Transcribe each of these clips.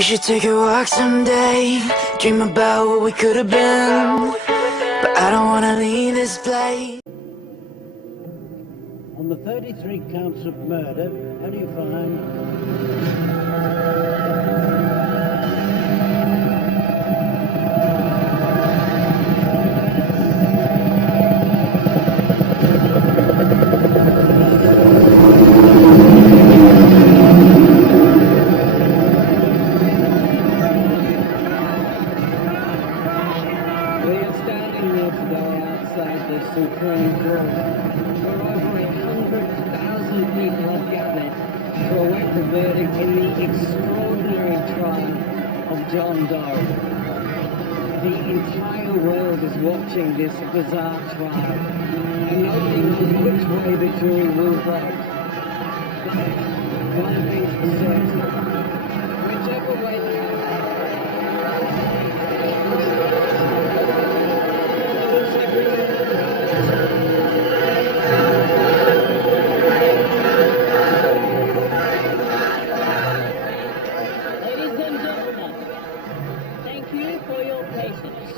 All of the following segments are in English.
We should take a walk someday, dream about what we could have been, but I don't wanna leave this place. On the 33 counts of murder, how do you find? We are standing there today outside the Supreme Court, where over 100,000 people have gathered to await the verdict in the extraordinary trial of John Doe. The entire world is watching this bizarre trial, and nobody knows which way the jury will vote. One thing's for certain, whichever way they Ladies and gentlemen, thank you for your patience.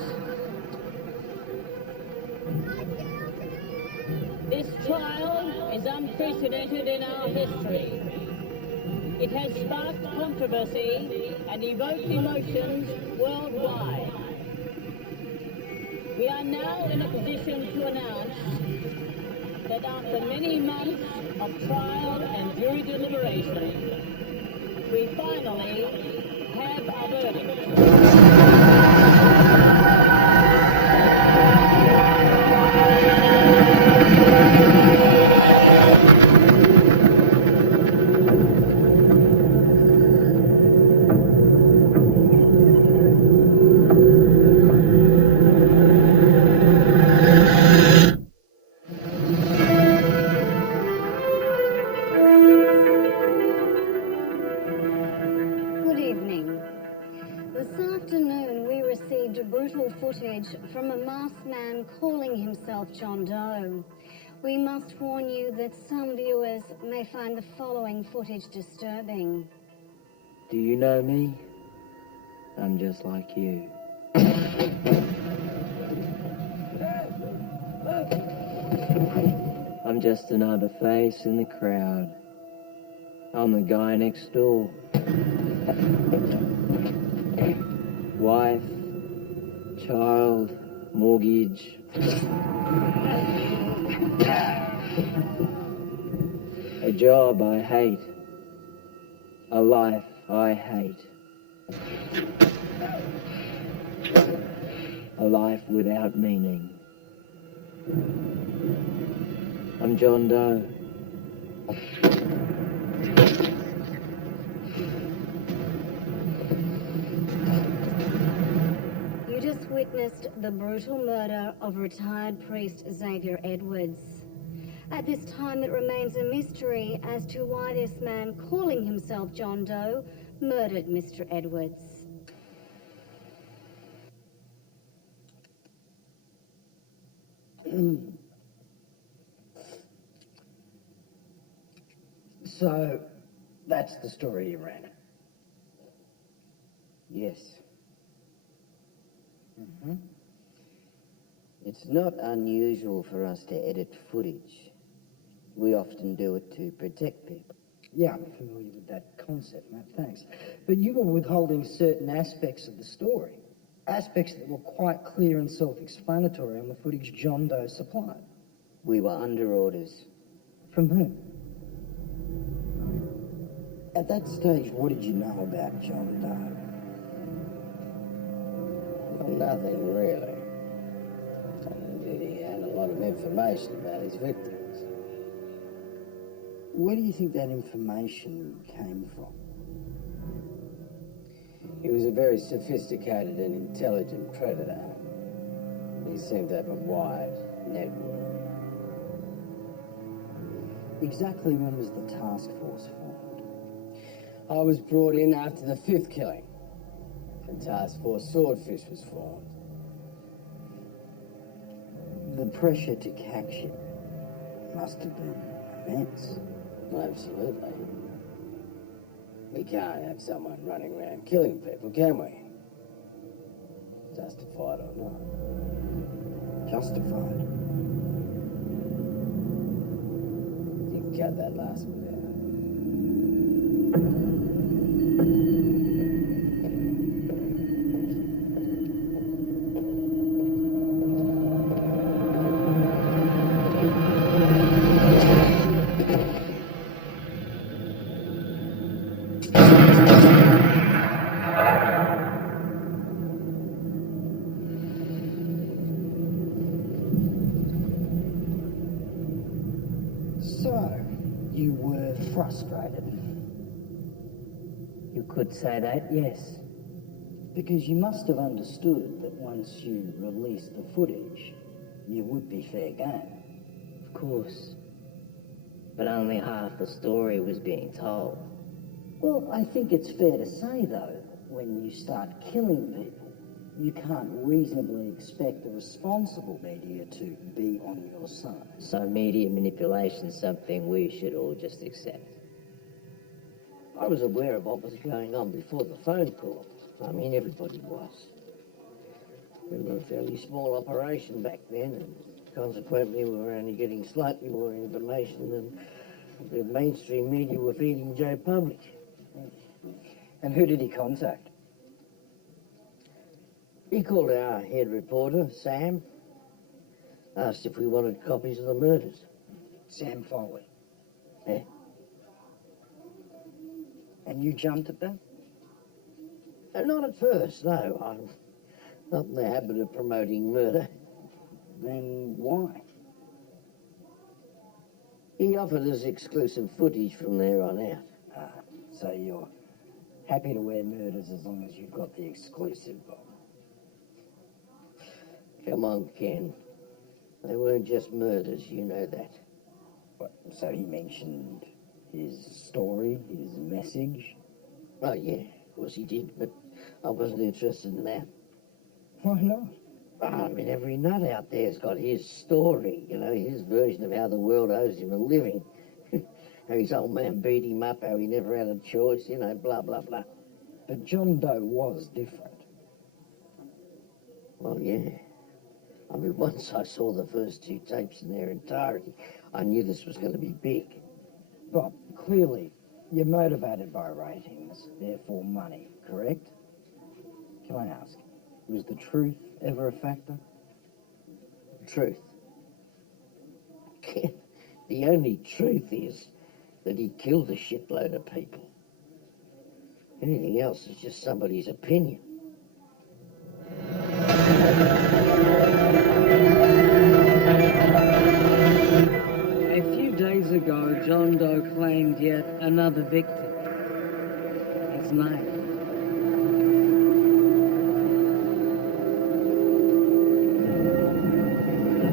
This trial is unprecedented in our history. It has sparked controversy and evoked emotions worldwide. We are now in a position to announce that after many months of trial and jury deliberation, we finally have a verdict. Good evening. This afternoon we received brutal footage from a masked man calling himself John Doe. We must warn you that some viewers may find the following footage disturbing. Do you know me? I'm just like you. I'm just another face in the crowd. I'm the guy next door. Wife, child, mortgage. A job I hate. A life I hate. A life without meaning. I'm John Doe. You just witnessed the brutal murder of retired priest Xavier Edwards. At this time, it remains a mystery as to why this man calling himself John Doe murdered Mr. Edwards. So, that's the story you ran. Yes. It's not unusual for us to edit footage. We often do it to protect people. Yeah, I'm familiar with that concept, Matt, thanks. But you were withholding certain aspects of the story. Aspects that were quite clear and self-explanatory on the footage John Doe supplied. We were under orders. From whom? At that stage, what did you know about John Doe? Well, nothing really. He had a lot of information about his victims. Where do you think that information came from? He was a very sophisticated and intelligent predator. He seemed to have a wide network. Exactly when was the task force formed? I was brought in after the 5th killing. The task force Swordfish was formed. The pressure to catch him must have been immense. Absolutely. We can't have someone running around killing people, can we? Justified or not. Justified. You can cut that last bit out. So, you were frustrated. You could say that, yes. Because you must have understood that once you released the footage, you would be fair game. Of course. But only half the story was being told. Well, I think it's fair to say, though, when you start killing people, you can't reasonably expect the responsible media to be on your side. So media manipulation's something we should all just accept. I was aware of what was going on before the phone call. I mean, everybody was. We were a fairly small operation back then, and consequently we were only getting slightly more information than the mainstream media were feeding Joe Public. And who did he contact? He called our head reporter, Sam, asked if we wanted copies of the murders. Sam Foley. Yeah. And you jumped at that? Not at first, no. I'm not in the habit of promoting murder. Then why? He offered us exclusive footage from there on out. So you're happy to wear murders as long as you've got the exclusive, Bob? Come on, Ken. They weren't just murders, you know that. What, so he mentioned his story, his message? Oh, yeah, of course he did, but I wasn't interested in that. Why not? I mean, every nut out there's got his story, you know, his version of how the world owes him a living. How his old man beat him up, how he never had a choice, you know, blah, blah, blah. But John Doe was different. Well, yeah. I mean, once I saw the first two tapes in their entirety, I knew this was going to be big. Bob, clearly, you're motivated by ratings, therefore money, correct? Can I ask, was the truth ever a factor? Truth. The only truth is that he killed a shitload of people. Anything else is just somebody's opinion. A few days ago, John Doe claimed yet another victim. His name.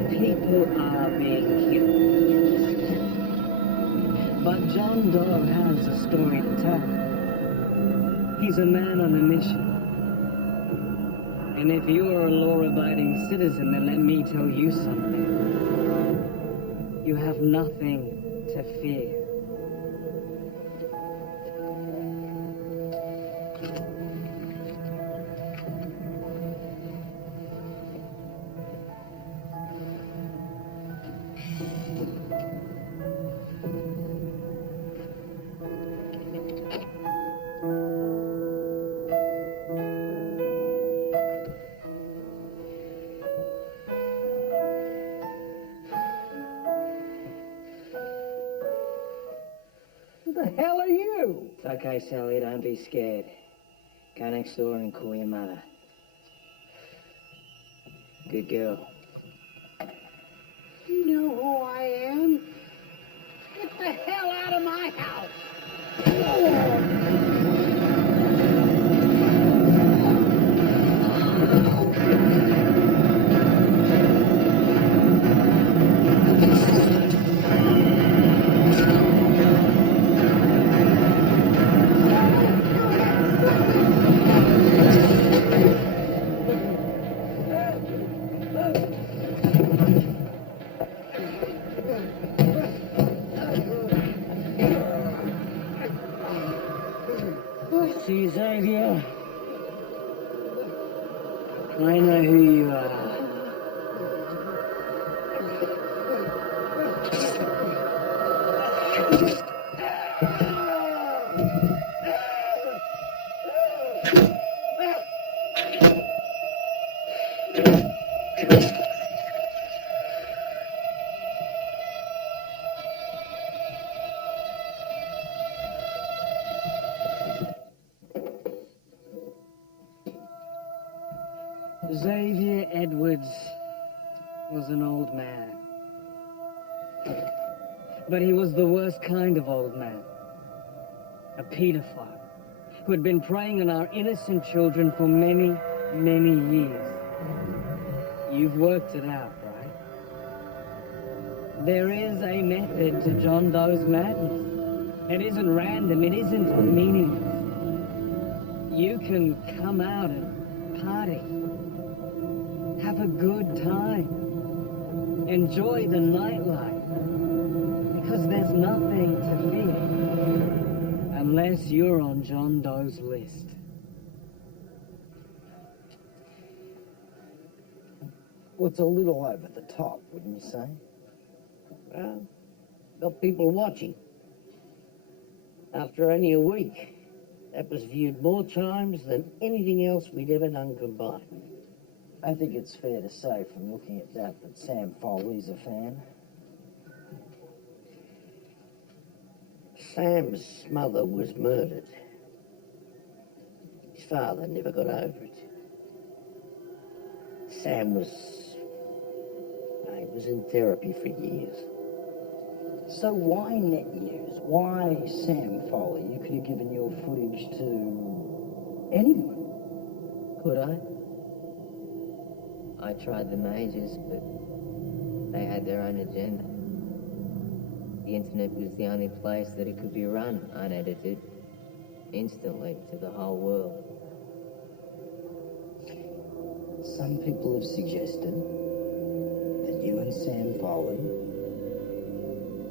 People are being killed. But John Doe has a story to tell. He's a man on a mission. And if you are a law-abiding citizen, then let me tell you something. You have nothing to fear. Who the hell are you? It's okay, Sally, don't be scared. Go next door and call your mother. Good girl. You know who I am? Get the hell out of my house! Xavier. I know who you are. Xavier Edwards was an old man. But he was the worst kind of old man. A pedophile who had been preying on our innocent children for many, many years. You've worked it out, right? There is a method to John Doe's madness. It isn't random, it isn't meaningless. You can come out and party. Have a good time. Enjoy the nightlife. Because there's nothing to fear. Unless you're on John Doe's list. Well, it's a little over the top, wouldn't you say? Well, got people watching. After only a week, that was viewed more times than anything else we'd ever done combined. I think it's fair to say from looking at that Sam Foley's a fan. Sam's mother was murdered. His father never got over it. Sam was in therapy for years. So why Net News? Why Sam Foley? You could have given your footage to anyone. Could I? I tried the majors, but they had their own agenda. The internet was the only place that it could be run unedited, instantly to the whole world. Some people have suggested that you and Sam Foley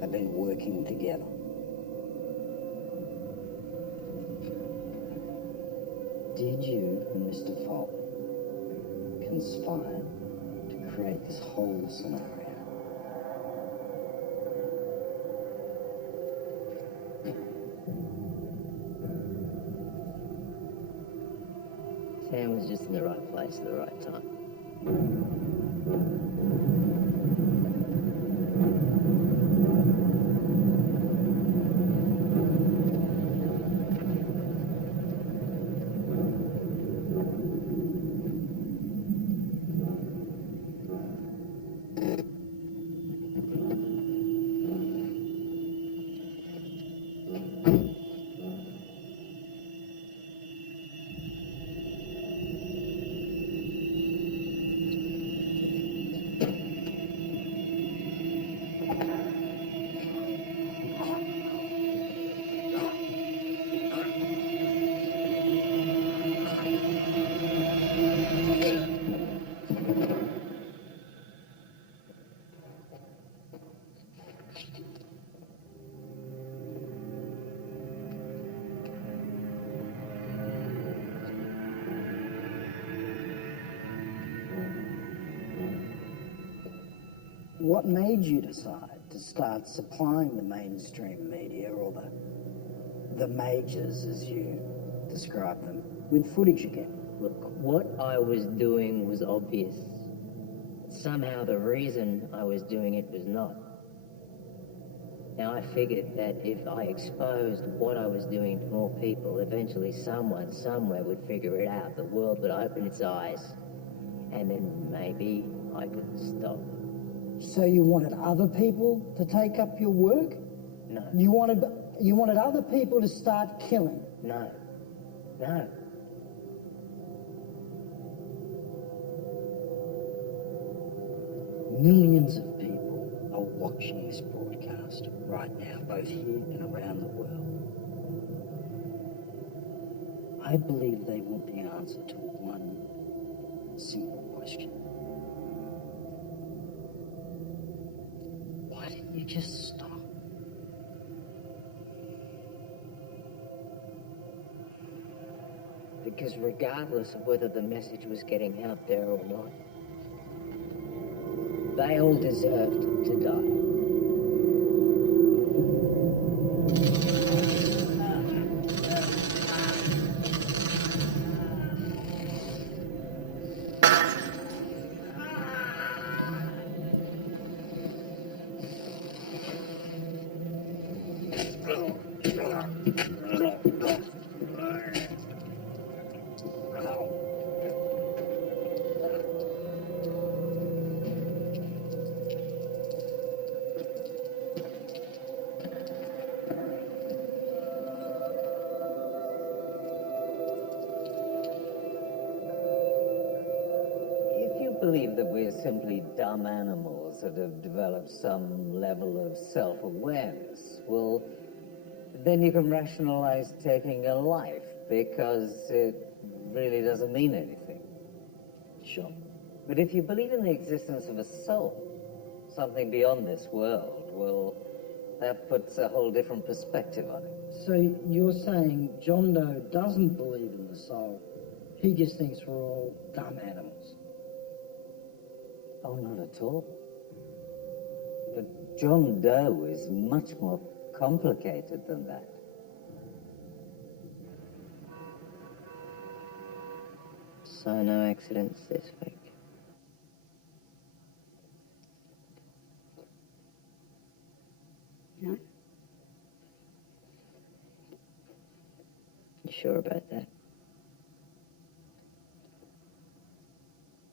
have been working together. Did you and Mr. Foley conspire to create this whole scenario? Sam was just in the right place at the right time. What made you decide to start supplying the mainstream media, or the majors as you describe them, with footage again? Look, what I was doing was obvious. Somehow the reason I was doing it was not. Now I figured that if I exposed what I was doing to more people, eventually someone, somewhere would figure it out. The world would open its eyes. And then maybe I could stop. So you wanted other people to take up your work? No. You wanted other people to start killing? No. No. Millions of people are watching this broadcast right now, both here and around the world. I believe they want the answer to one simple question. Why didn't you just stop? Because regardless of whether the message was getting out there or not, they all deserved to die. If you believe that we're simply dumb animals that have developed some level of self-awareness, well, then you can rationalize taking a life because it really doesn't mean anything. Sure. But if you believe in the existence of a soul, something beyond this world, well, that puts a whole different perspective on it. So you're saying John Doe doesn't believe in the soul, he just thinks we're all dumb animals. Oh, not at all. But John Doe is much more complicated than that. So no accidents this week. No? You sure about that?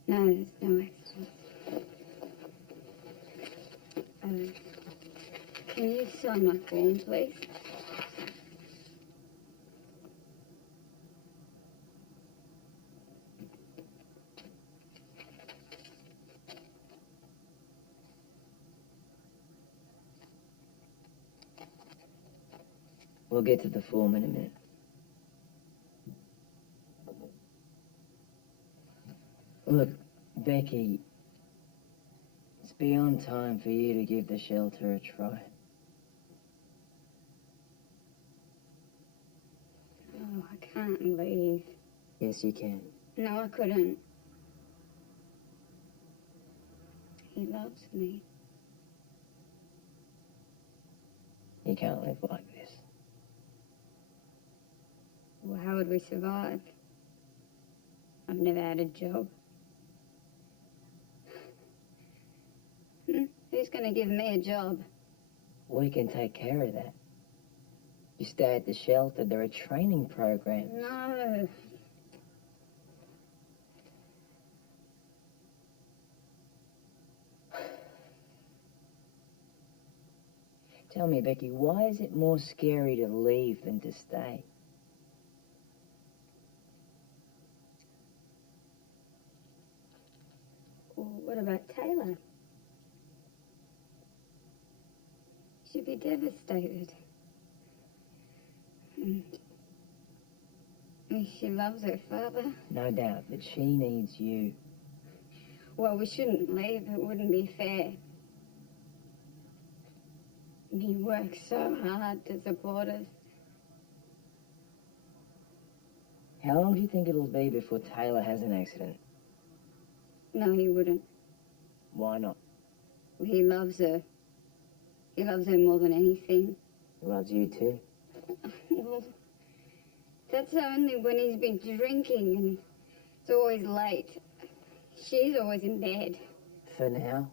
No, there's no accident. Can you sign my form, please? We'll get to the form in a minute. Look, Becky, it's beyond time for you to give the shelter a try. Oh, I can't leave. Yes, you can. No, I couldn't. He loves me. You can't live like this. Well, how would we survive? I've never had a job. Who's going to give me a job? We can take care of that. You stay at the shelter, they're a training program. No. Tell me, Becky, why is it more scary to leave than to stay? Well, what about Taylor? She'd be devastated. She loves her father. No doubt, but she needs you. Well, we shouldn't leave. It wouldn't be fair. He works so hard to support us. How long do you think it'll be before Taylor has an accident? No, he wouldn't. Why not? He loves her. He loves her more than anything. He loves you too. Well, that's only when he's been drinking and it's always late. She's always in bed. For now.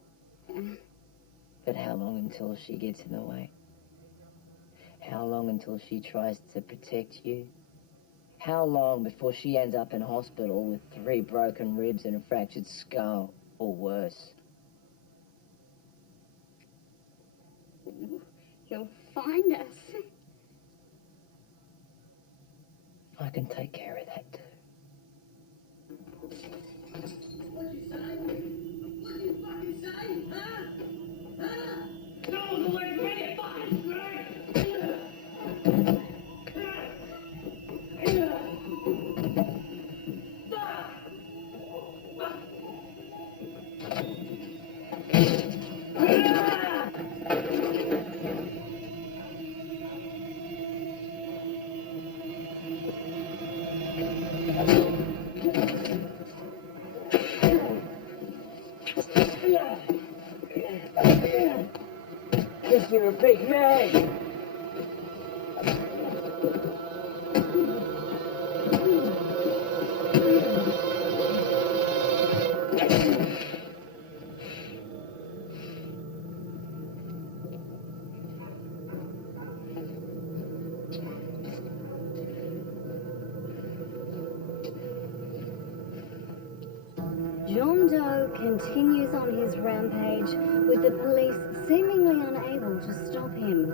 But how long until she gets in the way? How long until she tries to protect you? How long before she ends up in hospital with 3 broken ribs and a fractured skull, or worse? He'll find us. I can take care of that too. Guess you're a big man. John Doe continues on his rampage with the police seemingly unable to stop him.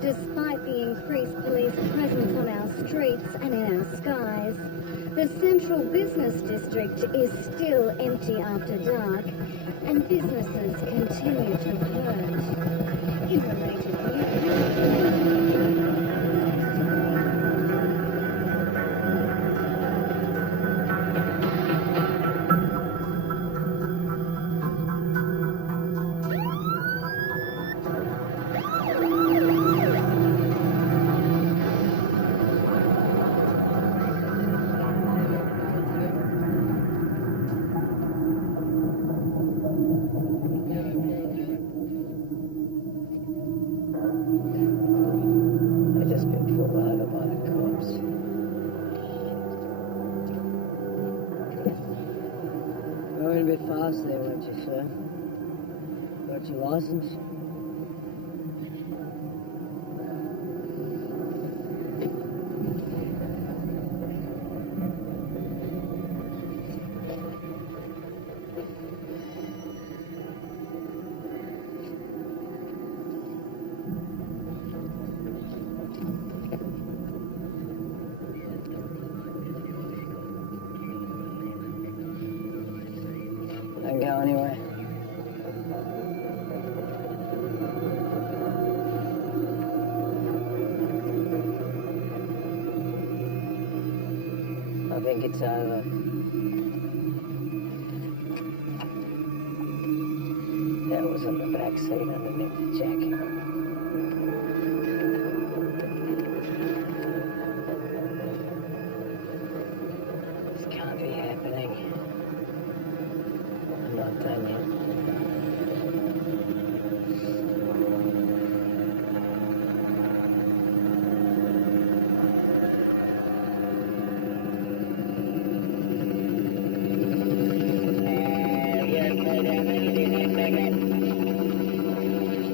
Despite the increased police presence on our streets and in our skies, the central business district is still empty after dark, and businesses continue to hurt. In related news, I've just been pulled over by the cops. Going a bit fast there, weren't you, sir? Got your license? Don't go anywhere. I think it's over. That was on the back seat underneath the jacket. This can't be happening. I'm not done yet.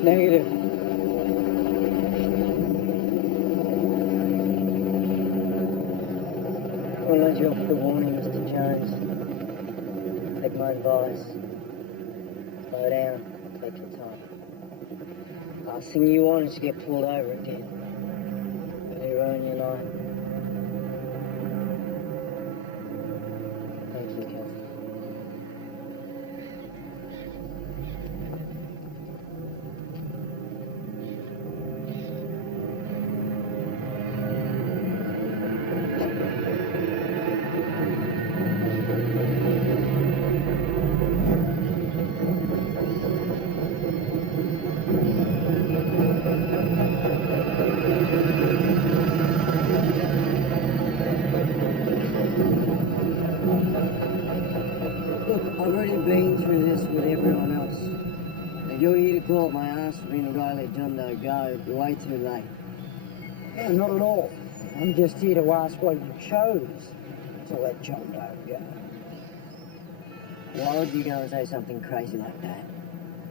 Negative. I'll let you off the warning, Mr. Jones. Take my advice. Slow down. Take your time. Last thing you want is to get pulled over again. Really ruin your night. Thank you, Captain. Look, I've already been through this with everyone else. And you're here to call up my ass for being a guy let John Doe go. You're way too late. Yeah, not at all. I'm just here to ask why you chose to let John Doe go. Why would you go and say something crazy like that?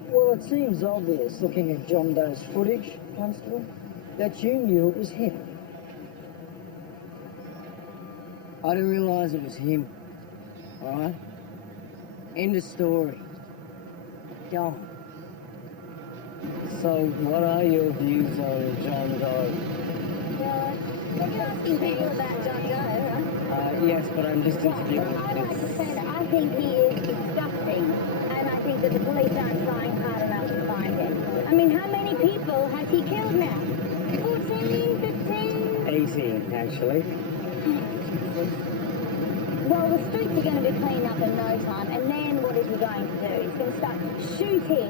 Well, it seems obvious, looking at John Doe's footage, Constable, that you knew it was him. I didn't realise it was him. Alright? End of story. Go on. So, what are your views on John Doe? well, you're asking people about John Doe, huh? Yes, but I'm just interviewing I don't this. understand. I think he is disgusting, and I think that the police aren't trying hard enough to find him. I mean, how many people has he killed now? 14, 15? 18, actually. Well, Well, the streets are going to be cleaned up in no time, and then what is he going to do? He's going to start shooting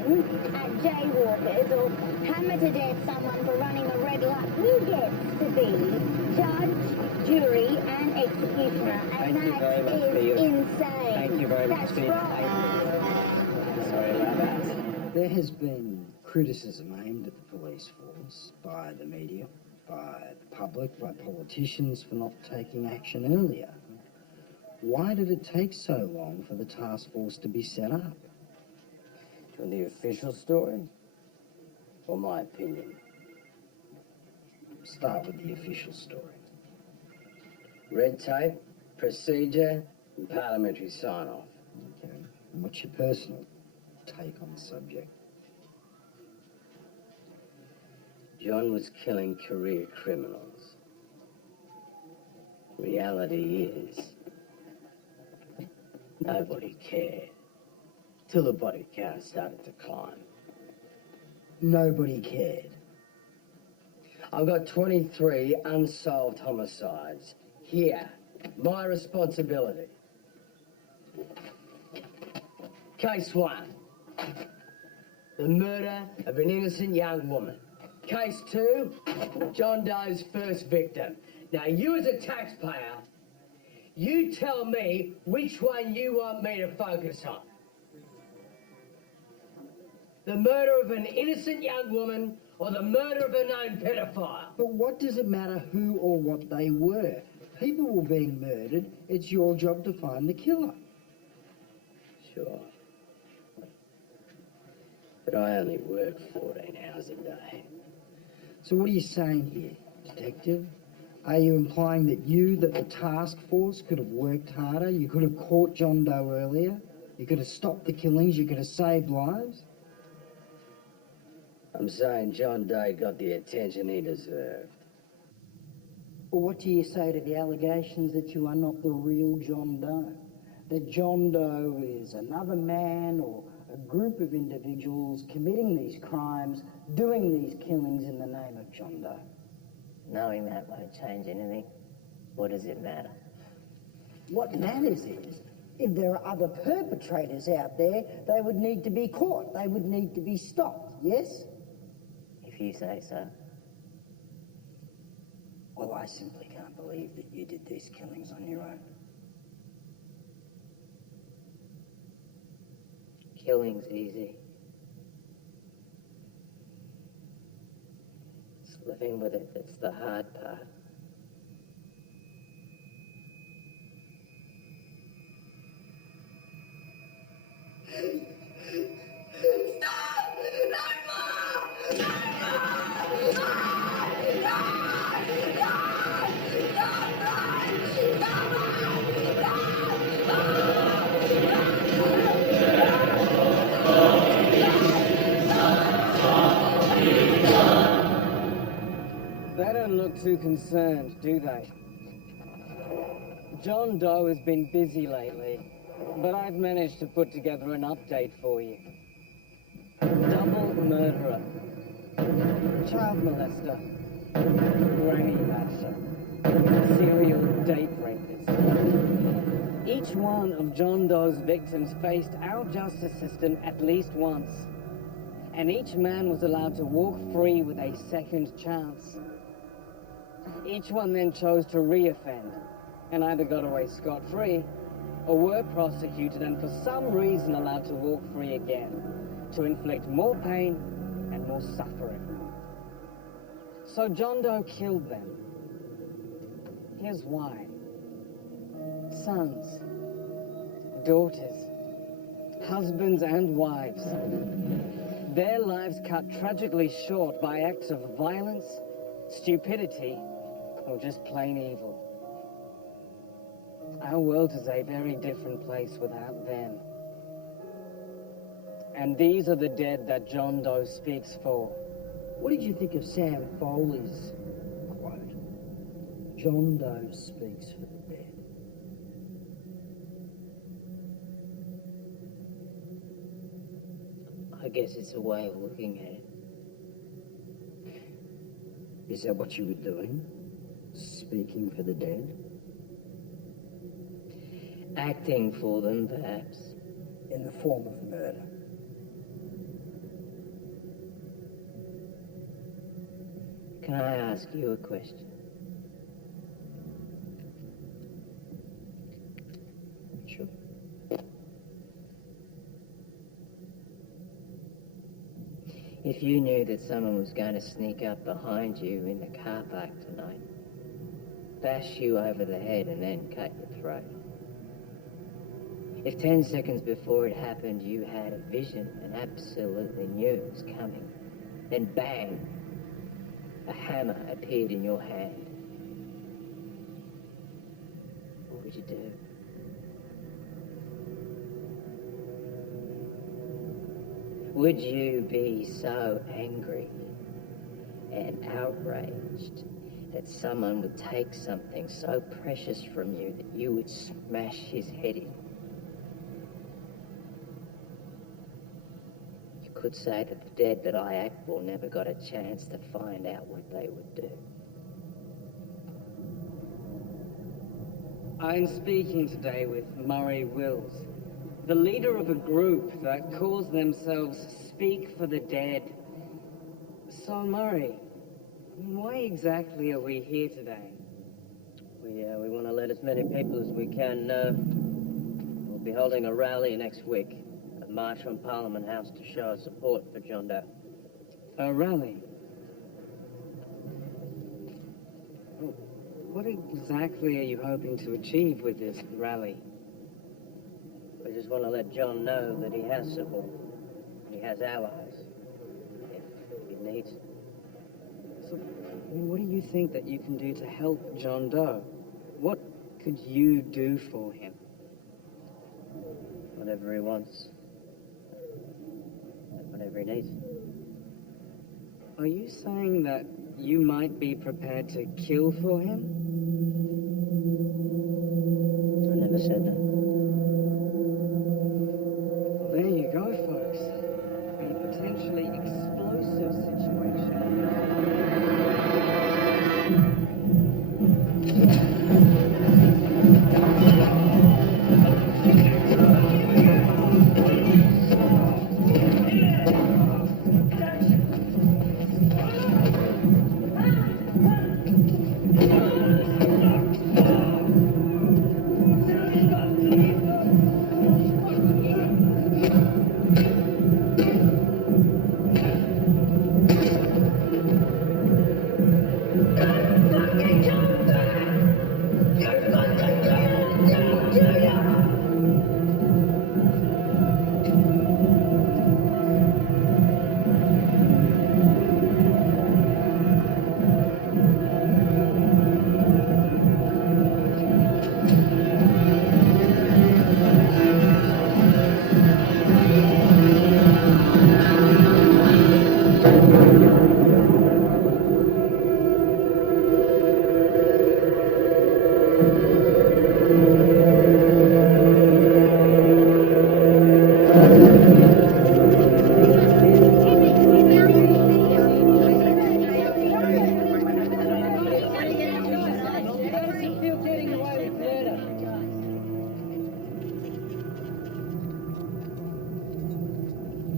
at jaywalkers or hammer to death someone for running a red light. He gets to be judge, jury, and executioner, and that is insane. Thank you very much That's for your right. Sorry about that. There has been criticism aimed at the police force by the media, by the public, by politicians for not taking action earlier. Why did it take so long for the task force to be set up? To the official story? Or my opinion? Start with the official story. Red tape, procedure, and parliamentary sign-off. Okay. And what's your personal take on the subject? John was killing career criminals. Reality is, nobody cared. Till the body count started to climb. Nobody cared. I've got 23 unsolved homicides. Here, my responsibility. Case 1. The murder of an innocent young woman. Case 2, John Doe's first victim. Now, you as a taxpayer, you tell me which one you want me to focus on. The murder of an innocent young woman or the murder of a known pedophile? But what does it matter who or what they were? People were being murdered. It's your job to find the killer. Sure. But I only work 14 hours a day. So what are you saying here, detective? Are you implying that the task force could have worked harder? You could have caught John Doe earlier? You could have stopped the killings? You could have saved lives? I'm saying John Doe got the attention he deserved. Well, what do you say to the allegations that you are not the real John Doe? That John Doe is another man or a group of individuals committing these crimes, doing these killings in the name of John Doe? Knowing that won't change anything. What does it matter? What matters is, if there are other perpetrators out there, they would need to be caught. They would need to be stopped, yes? If you say so. Well, I simply can't believe that you did these killings on your own. Killing's easy. It's living with it that's the hard part. They don't look too concerned, do they? John Doe has been busy lately, but I've managed to put together an update for you. Double murderer, child molester, granny basher, serial date rapist. Each one of John Doe's victims faced our justice system at least once, and each man was allowed to walk free with a second chance. Each one then chose to re-offend, and either got away scot-free, or were prosecuted and for some reason allowed to walk free again, to inflict more pain and more suffering. So John Doe killed them. Here's why. Sons, daughters, husbands and wives. Their lives cut tragically short by acts of violence, stupidity, or just plain evil. Our world is a very different place without them. And these are the dead that John Doe speaks for. What did you think of Sam Foley's quote? John Doe speaks for the dead. I guess it's a way of looking at it. Is that what you were doing? Speaking for the dead? Acting for them, perhaps. In the form of murder. Can I ask you a question? Sure. If you knew that someone was going to sneak up behind you in the car park tonight, bash you over the head and then cut your throat. If 10 seconds before it happened you had a vision and absolutely knew it was coming, then bang, a hammer appeared in your hand, what would you do? Would you be so angry and outraged that someone would take something so precious from you that you would smash his head in? You could say that the dead that I act for never got a chance to find out what they would do. I'm speaking today with Murray Wills, the leader of a group that calls themselves Speak for the Dead. So, Murray, why exactly are we here today? We want to let as many people as we can know. We'll be holding a rally next week, a march from Parliament House to show our support for John Doe. A rally? What exactly are you hoping to achieve with this rally? We just want to let John know that he has support. He has allies, if he needs it. So, what do you think that you can do to help John Doe? What could you do for him? Whatever he wants. And whatever he needs. Are you saying that you might be prepared to kill for him? I never said that. Well, there you go, folks. A potentially explosive situation.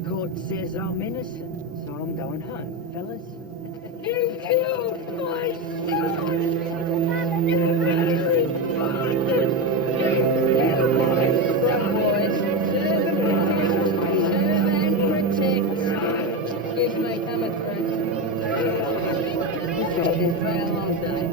Court says I'm innocent, so I'm going home, fellas. You killed my Excuse me, coming through. Been for a long day.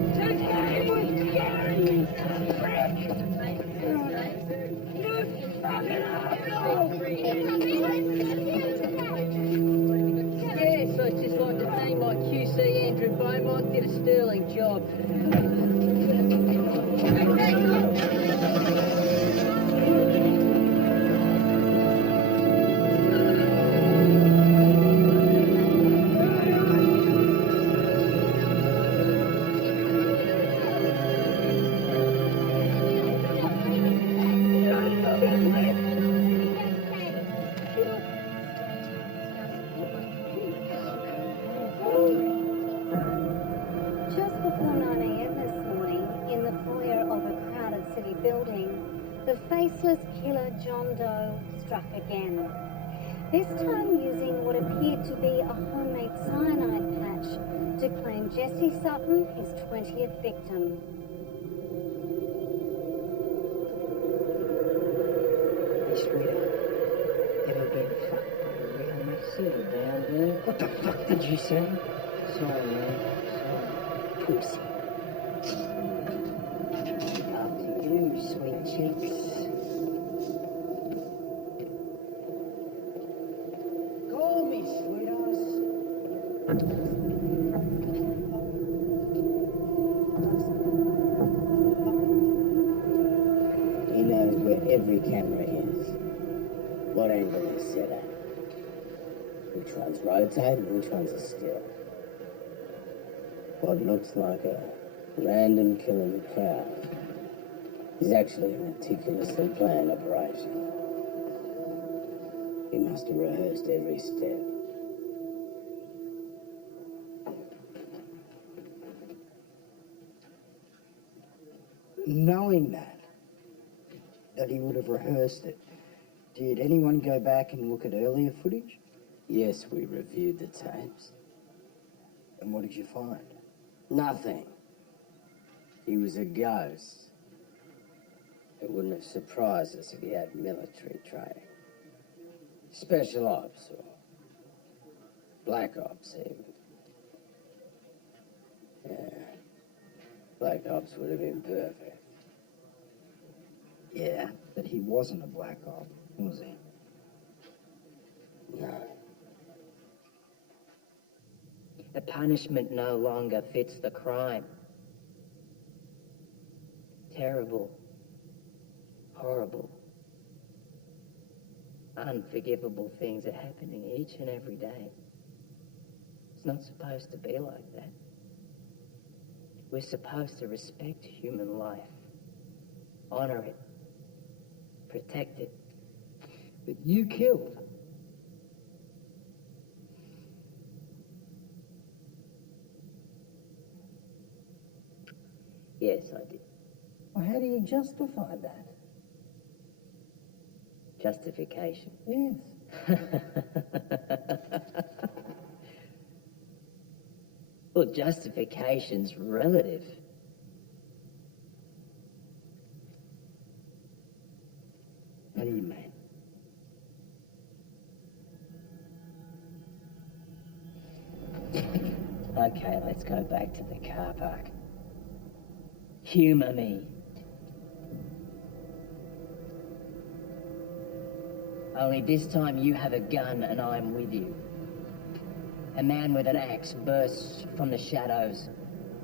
Yes, I'd just like to thank my QC Andrew Beaumont, did a sterling job. Just before 9 a.m. this morning, in the foyer of a crowded city building, the faceless killer John Doe struck again. This time using what appeared to be a homemade cyanide patch to claim Jesse Sutton his 20th victim. Hey, sweetheart, ever been fucked by a real man? Settle down, dude. What the fuck did you say? Sorry, man. Sorry. Pussy. Up to you, sweet cheeks. Call me, sweetheart. He knows where every camera is, what angle is set at, which one's rotated and which ones are still. What looks like a random kill in the crowd is actually a meticulously planned operation. He must have rehearsed every step. Knowing that he would have rehearsed it, did anyone go back and look at earlier footage? Yes, we reviewed the tapes. And what did you find? Nothing. He was a ghost. It wouldn't have surprised us if he had military training. Special ops or black ops even. Yeah. Black ops would have been perfect. Yeah, but he wasn't a black op, was he? No. The punishment no longer fits the crime. Terrible. Horrible. Unforgivable things are happening each and every day. It's not supposed to be like that. We're supposed to respect human life, honor it, protect it. But you killed. Yes, I did. Well, how do you justify that? Justification. Yes. Well, justification's relative. What do you mean? Okay, let's go back to the car park. Humour me. Only this time you have a gun and I'm with you. A man with an axe bursts from the shadows,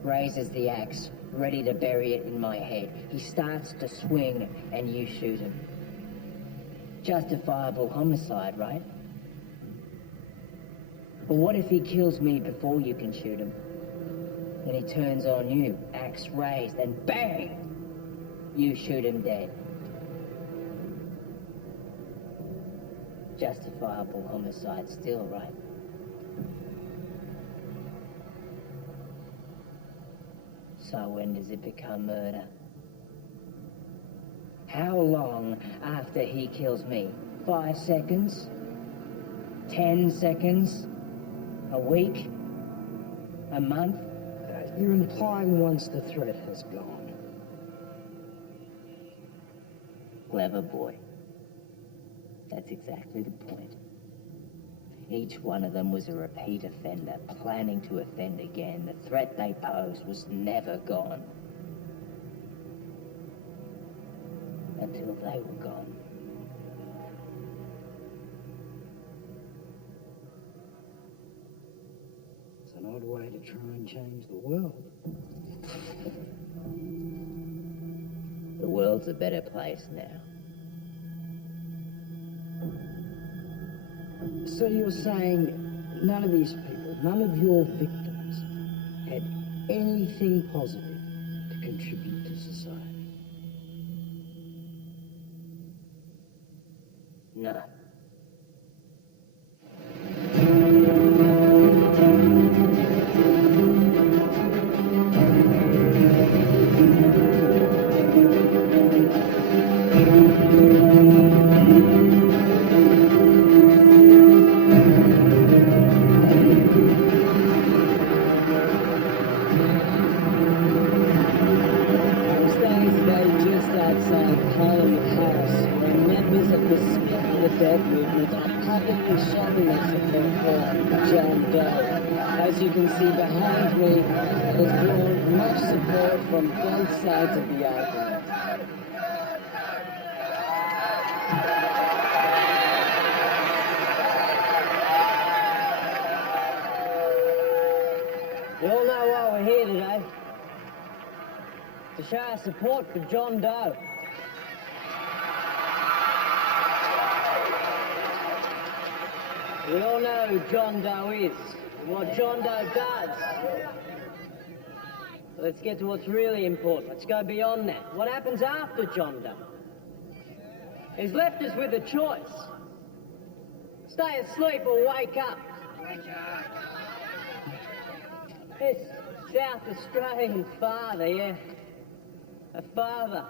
raises the axe, ready to bury it in my head. He starts to swing and you shoot him. Justifiable homicide, right? But what if he kills me before you can shoot him? Then he turns on you, axe raised, and bang! You shoot him dead. Justifiable homicide still, right? So when does it become murder? How long after he kills me? 5 seconds? 10 seconds? A week? A month? You're implying once the threat has gone. Clever boy. That's exactly the point. Each one of them was a repeat offender, planning to offend again. The threat they posed was never gone. Until they were gone. It's an odd way to try and change the world. The world's a better place now. So you're saying none of these people, none of your victims, had anything positive to contribute to society? No. Showing their support for John Doe. As you can see behind me, it has drawn much support from both sides of the argument. You all know why we're here today. To show our support for John Doe. We all know who John Doe is and what John Doe does. Let's get to what's really important. Let's go beyond that. What happens after John Doe? He's left us with a choice. Stay asleep or wake up. This South Australian father, yeah. A father.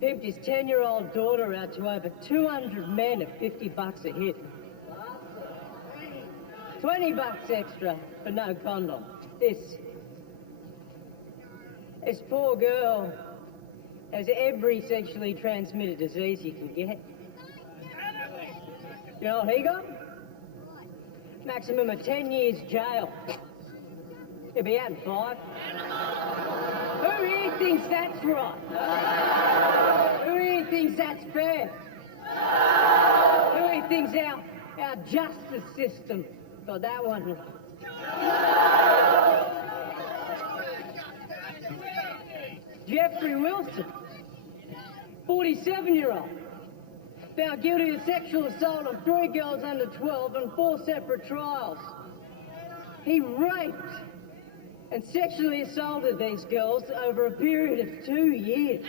Pimped his 10-year-old daughter out to over 200 men at $50 a hit. $20 extra for no condom. This poor girl has every sexually transmitted disease you can get. You know what he got? Maximum of 10 years jail. He'll be out in 5. Who here thinks that's right? Who here thinks that's fair? Who here thinks our justice system got that one right? Jeffrey Wilson, 47-year-old, found guilty of sexual assault on 3 girls under 12 on 4 separate trials. He raped and sexually assaulted these girls over a period of 2 years.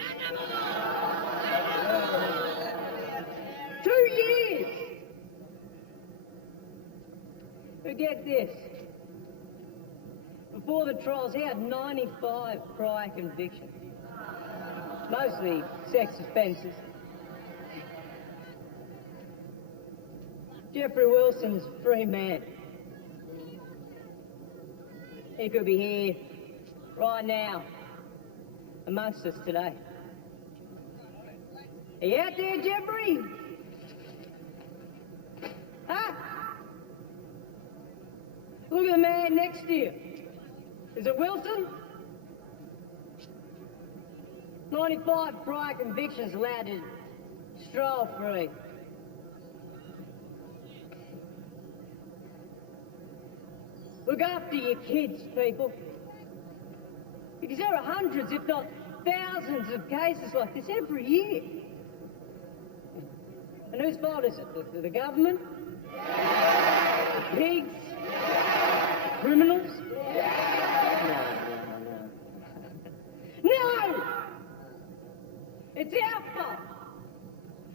2 years! But get this. Before the trials, he had 95 prior convictions. Mostly sex offences. Jeffrey Wilson's a free man. He could be here, right now, amongst us today. Are you out there, Jeffrey? Huh? Look at the man next to you. Is it Wilson? 95 prior convictions allowed to stroll free. Look after your kids, people. Because there are hundreds, if not thousands, of cases like this every year. And whose fault is it? The government? The pigs? The criminals? No! It's our fault.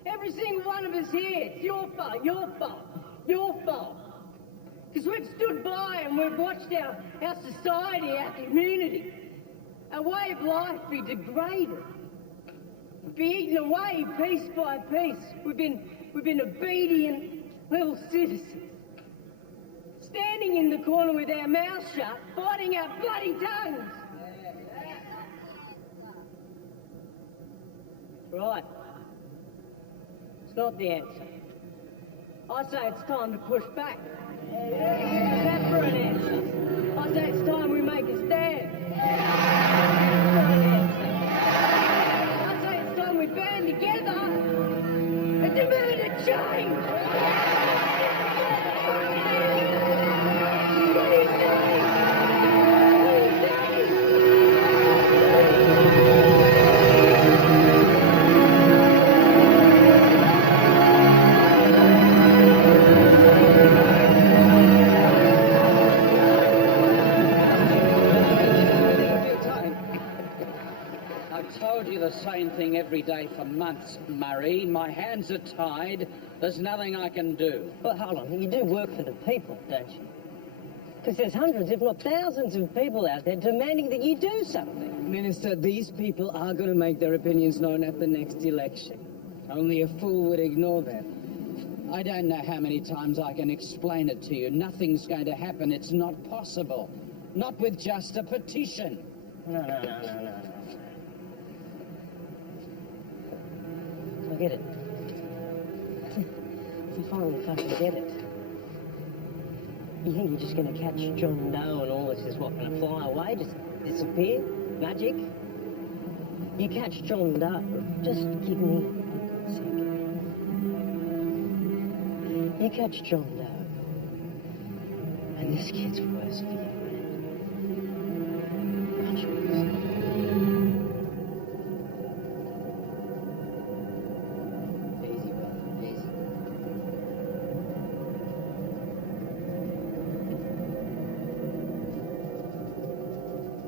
Every single one of us here. It's your fault, your fault, your fault. Because we've stood by and we've watched our society, our community, our way of life be degraded, be eaten away piece by piece. We've been obedient little citizens, standing in the corner with our mouths shut, biting our bloody tongues. Right. It's not the answer. I say it's time to push back. Is that for an answer? I say it's time we make a stand. For an answer. I say it's time we band together and demand a change. What do you say? The same thing every day for months, Murray. My hands are tied. There's nothing I can do. But hold on, you do work for the people, don't you? Because there's hundreds, if not thousands of people out there demanding that you do something. Minister, these people are going to make their opinions known at the next election. Only a fool would ignore that. I don't know how many times I can explain it to you. Nothing's going to happen. It's not possible. Not with just a petition. No. Forget it. You finally fucking get it. You think you're just gonna catch John Doe and all this is what, gonna fly away, just disappear? Magic? You catch John Doe, just give me a second. You catch John Doe, and this kid's worse for you, man. Much worse. Easy, brother, easy.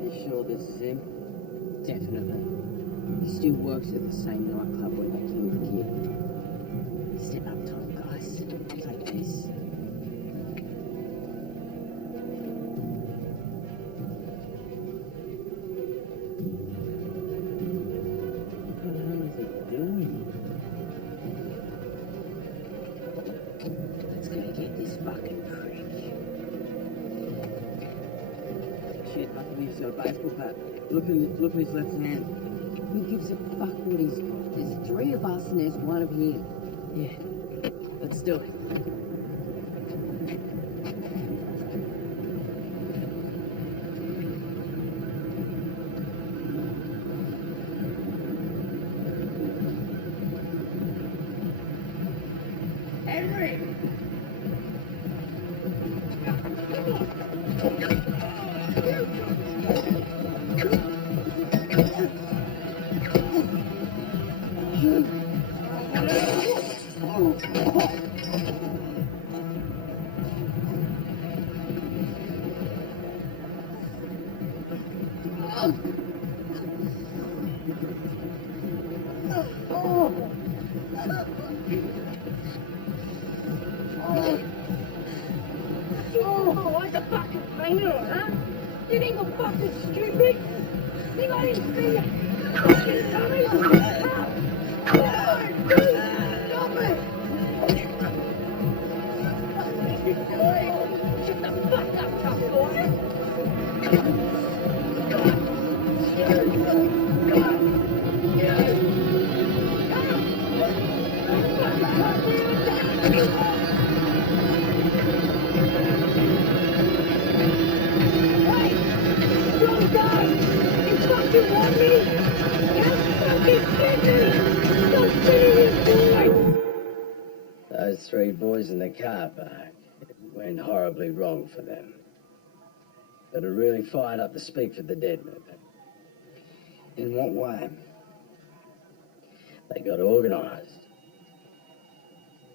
You sure this is him? Definitely. He still works at the same nightclub where they killed the kid. Step up to him, guys. Take this. What the hell is he doing? Let's go get this fucking prick. Shit, I think he's got a baseball bat. Look at his left hand. Who gives a fuck what he's got? There's 3 of us and there's 1 of him. Yeah, let's do it. Henry! What the fucking finger, huh? You think I'm fucking stupid? Think I didn't see you fucking coming? Stop it! Shut the fuck up, tough boy! Those 3 boys in the car park, it went horribly wrong for them. But it really fired up the Speak for the Dead movement. In what way? They got organised.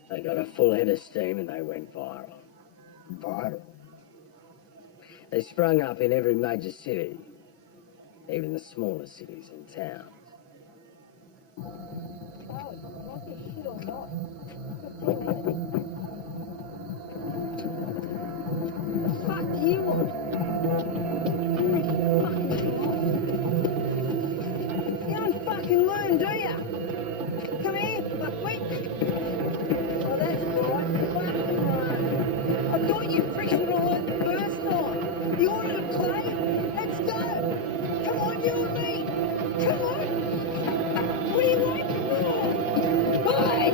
They got a full head of steam and they went viral. Vital. They sprung up in every major city, even the smaller cities and towns. Fuck you want? You don't fucking learn, do ya? Come here, fuckwit. Oh, that's right. Fucking right. I thought you pricks would have learned the first time. You wanted to play? Let's go. Come on, you and me. Come on. What are you waiting for? Hey!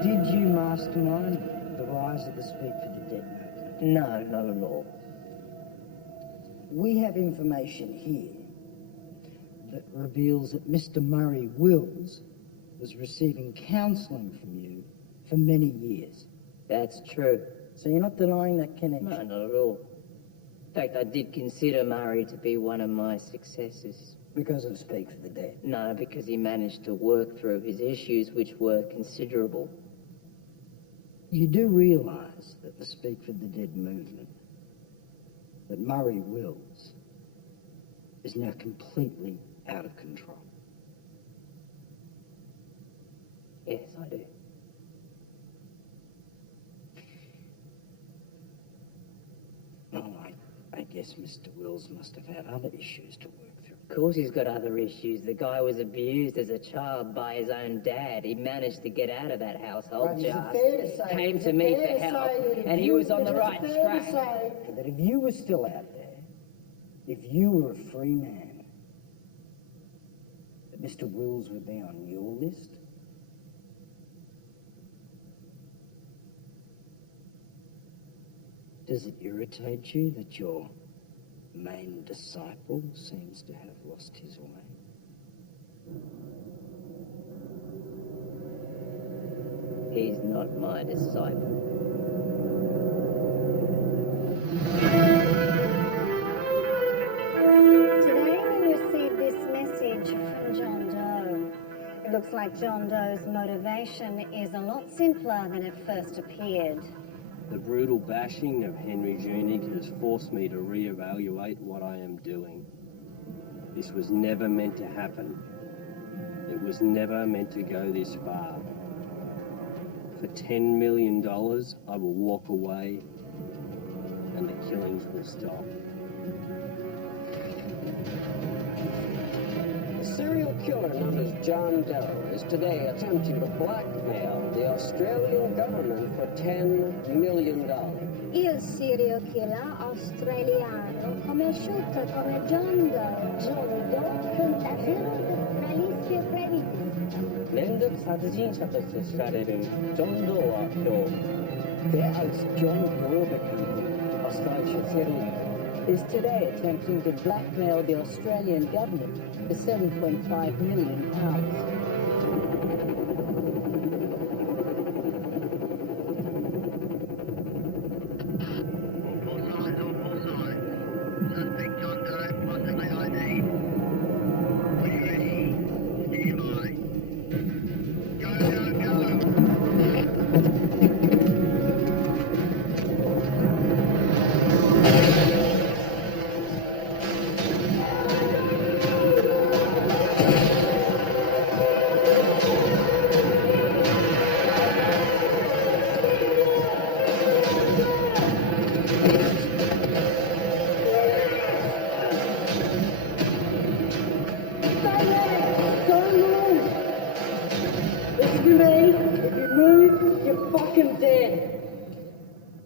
Did you mastermind the rise of the Speak for the Dead movement? No, not at all. We have information here that reveals that Mr. Murray Wills was receiving counselling from you for many years. That's true. So you're not denying that connection? No, not at all. In fact, I did consider Murray to be one of my successors. Because of Speak for the Dead? No, because he managed to work through his issues, which were considerable. You do realise that the Speak for the Dead movement, that Murray Wills, is now completely out of control? Yes, I do. Oh, I guess Mr. Wills must have had other issues to work through. Of course he's got other issues. The guy was abused as a child by his own dad. He managed to get out of that household came to me for help, and he was on the right track. That if you were still out there, if you were a free man, that Mr. Wills would be on your list? Does it irritate you that your main disciple seems to have lost his way? He's not my disciple. Today we received this message from John Doe. It looks like John Doe's motivation is a lot simpler than it first appeared. The brutal bashing of Henry Junig has forced me to reevaluate what I am doing. This was never meant to happen. It was never meant to go this far. For $10 million, I will walk away and the killings will stop. A serial killer known as John Doe is today attempting to blackmail the Australian government for $10 million. Il serial killer australiano conosciuto come John Doe contagiato dall'Australia prevista. 連続殺人者として知られるジョン・ドーは今日、der als John Doe bekannte australische Serienmörder is today attempting to blackmail the Australian government for £7.5 million.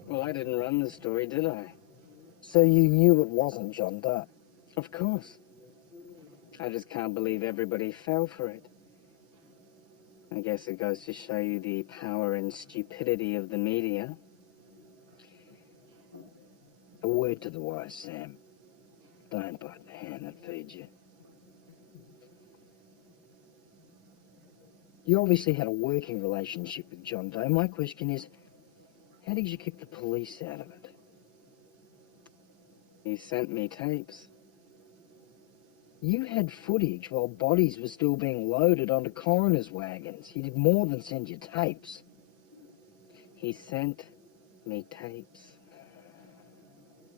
Well, I didn't run the story, did I? So you knew it wasn't John Doe? Of course. I just can't believe everybody fell for it. I guess it goes to show you the power and stupidity of the media. A word to the wise, Sam. Don't bite the hand that feeds you. You obviously had a working relationship with John Doe. My question is, how did you keep the police out of it? He sent me tapes. You had footage while bodies were still being loaded onto coroner's wagons. He did more than send you tapes. He sent me tapes.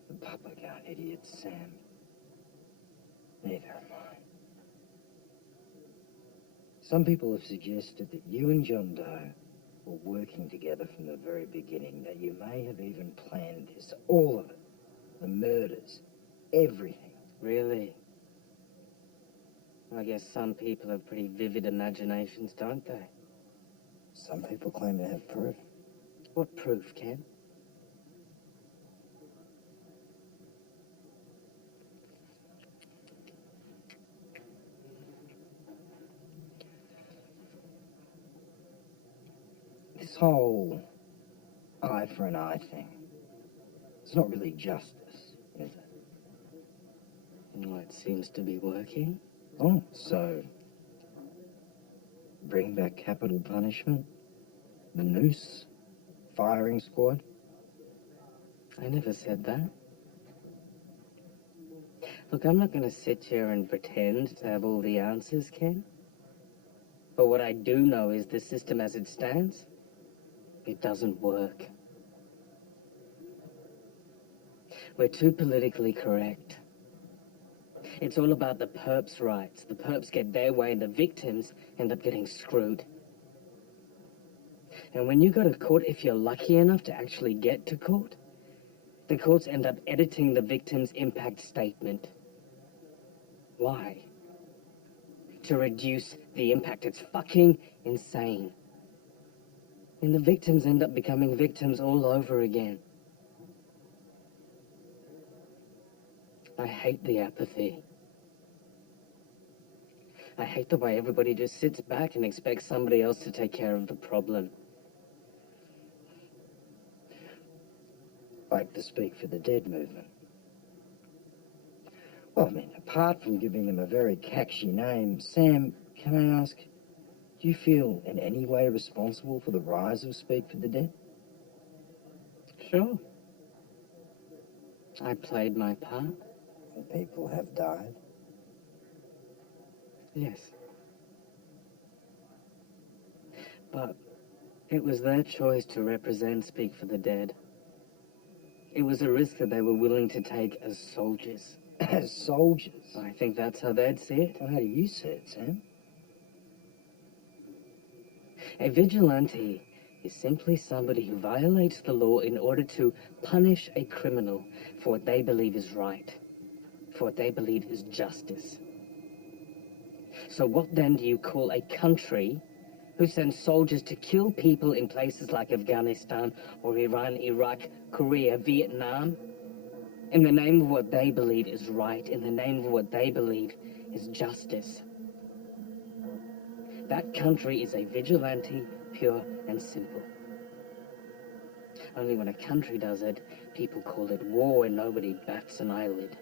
The public aren't idiots, Sam. Neither am I. Some people have suggested that you and John Doe were working together from the very beginning, that you may have even planned this. All of it. The murders. Everything. Really? I guess some people have pretty vivid imaginations, don't they? Some people claim to have proof. What proof, Ken? This whole eye for an eye thing, it's not really justice, is it? Well, it seems to be working. Oh, so bring back capital punishment? The noose? Firing squad? I never said that. Look, I'm not going to sit here and pretend to have all the answers, Ken. But what I do know is the system as it stands, it doesn't work. We're too politically correct. It's all about the perps' rights. The perps get their way, and the victims end up getting screwed. And when you go to court, if you're lucky enough to actually get to court, the courts end up editing the victim's impact statement. Why? To reduce the impact. It's fucking insane. And the victims end up becoming victims all over again. I hate the apathy. I hate the way everybody just sits back and expects somebody else to take care of the problem. Like the Speak for the Dead movement. Well, I mean, apart from giving them a very catchy name, Sam, can I ask, do you feel in any way responsible for the rise of Speak for the Dead? Sure. I played my part. And people have died. Yes. But it was their choice to represent Speak for the Dead. It was a risk that they were willing to take as soldiers. As soldiers? I think that's how they'd see it. Well, how do you see it, Sam? A vigilante is simply somebody who violates the law in order to punish a criminal for what they believe is right, for what they believe is justice. So what then do you call a country who sends soldiers to kill people in places like Afghanistan or Iran, Iraq, Korea, Vietnam, in the name of what they believe is right, in the name of what they believe is justice? That country is a vigilante, pure and simple. Only when a country does it, people call it war and nobody bats an eyelid.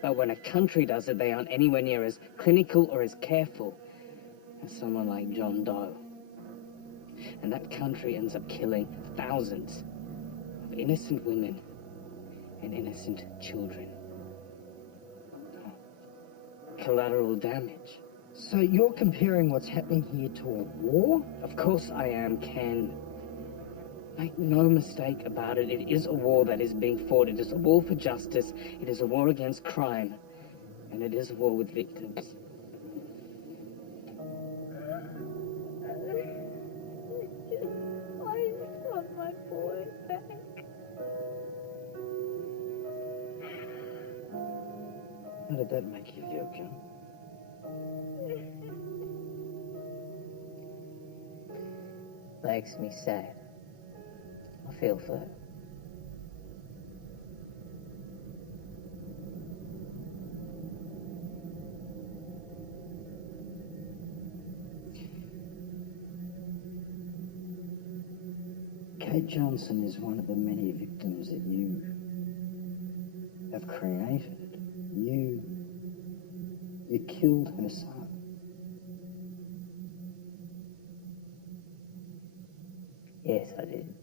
But when a country does it, they aren't anywhere near as clinical or as careful as someone like John Doe. And that country ends up killing thousands of innocent women and innocent children. Collateral damage. So you're comparing what's happening here to a war? Of course I am, Ken. Make no mistake about it. It is a war that is being fought. It is a war for justice. It is a war against crime. And it is a war with victims. I just want my boy back. How did that make you feel, John? Makes me sad. I feel for her. Kate Johnson is one of the many victims that you have created. You killed her son. Yes, I did.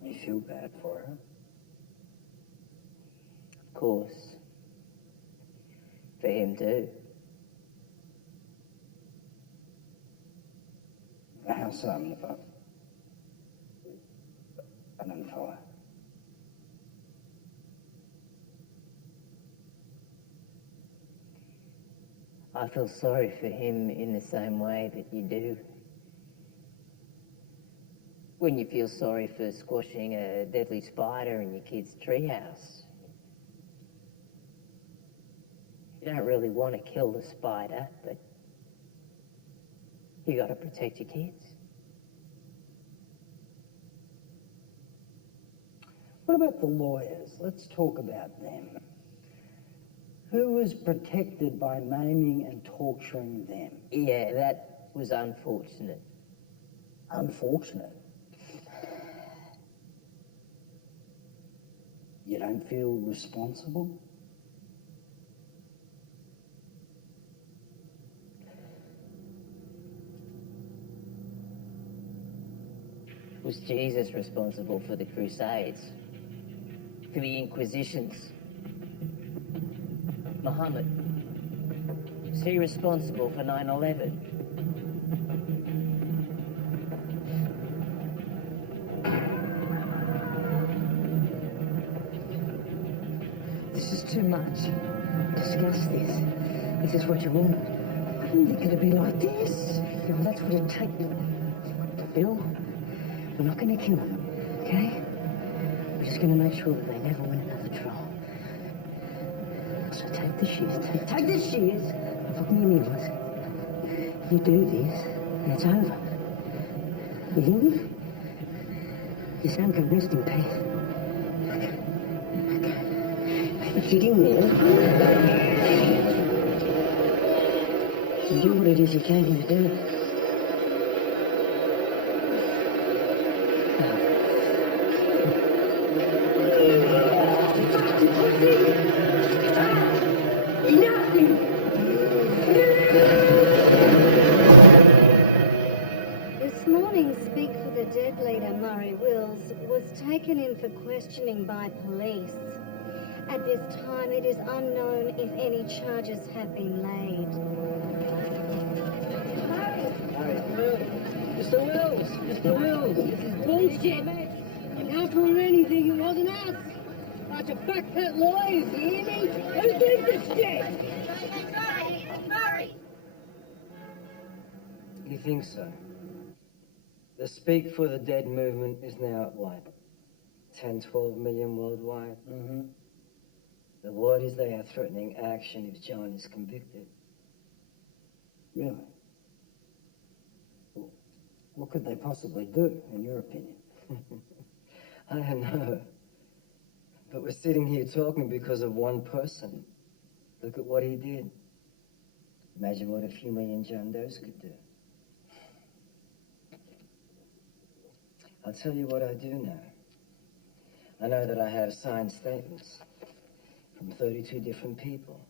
You feel bad for her? Of course. For him too. How so? I don't follow. I feel sorry for him in the same way that you do. When you feel sorry for squashing a deadly spider in your kid's treehouse. You don't really want to kill the spider, but you got to protect your kids. What about the lawyers? Let's talk about them. Who was protected by maiming and torturing them? Yeah, that was unfortunate. Unfortunate. You don't feel responsible? Was Jesus responsible for the Crusades? For the Inquisitions? Muhammad? Was he responsible for 9/11? This is too much. Discuss this. This is what you want. I didn't think it'd be like this. You know, that's what it'd take. Bill, we're not going to kill him, okay? We're just going to make sure that they never win another trial. So take the shears. Take the shears. Look me in the eyes. You do this, and it's over. You hear me? Your son can rest in peace. Get in there and do what it is you came here to do. This morning's Speak for the Dead leader, Murray Wills, was taken in for questioning by police. At this time, it is unknown if any charges have been laid. Mr. Wills! Mr. Wills! This is bullshit! I can't prove anything. It wasn't us! Bunch of backpet lawyers, you hear me? Who gives a shit? You think so? The Speak for the Dead movement is now at what? 10, 12 million worldwide? Mm-hmm. The word is they are threatening action if John is convicted. Really? Well, what could they possibly do, in your opinion? I don't know. But we're sitting here talking because of one person. Look at what he did. Imagine what a few million John Does could do. I'll tell you what I do know. I know that I have signed statements from 32 different people.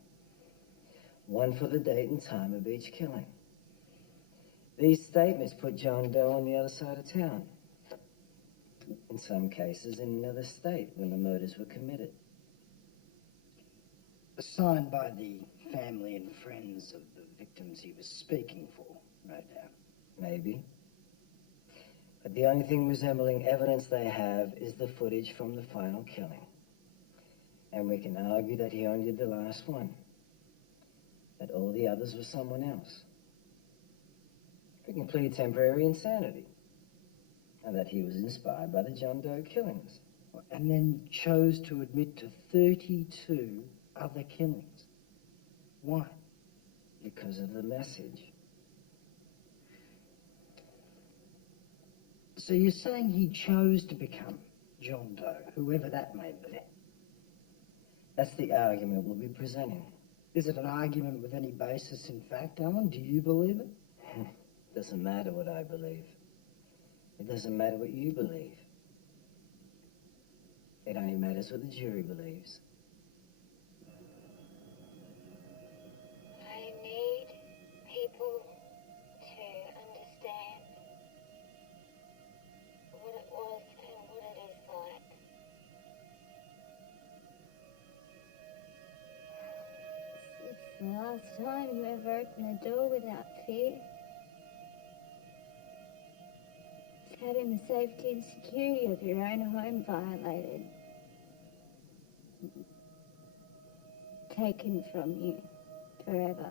One for the date and time of each killing. These statements put John Doe on the other side of town. In some cases, in another state when the murders were committed. Signed by the family and friends of the victims he was speaking for, no doubt. Maybe. But the only thing resembling evidence they have is the footage from the final killing. And we can argue that he only did the last one. That all the others were someone else. We can plead temporary insanity. And that he was inspired by the John Doe killings. And then chose to admit to 32 other killings. Why? Because of the message. So you're saying he chose to become John Doe, whoever that may be? That's the argument we'll be presenting. Is it an argument with any basis in fact, Alan? Do you believe it? Doesn't matter what I believe. It doesn't matter what you believe. It only matters what the jury believes. I need people to understand what it was and what it is like. It's the last time you ever opened the door without fear. Having the safety and security of your own home violated. Taken from you forever.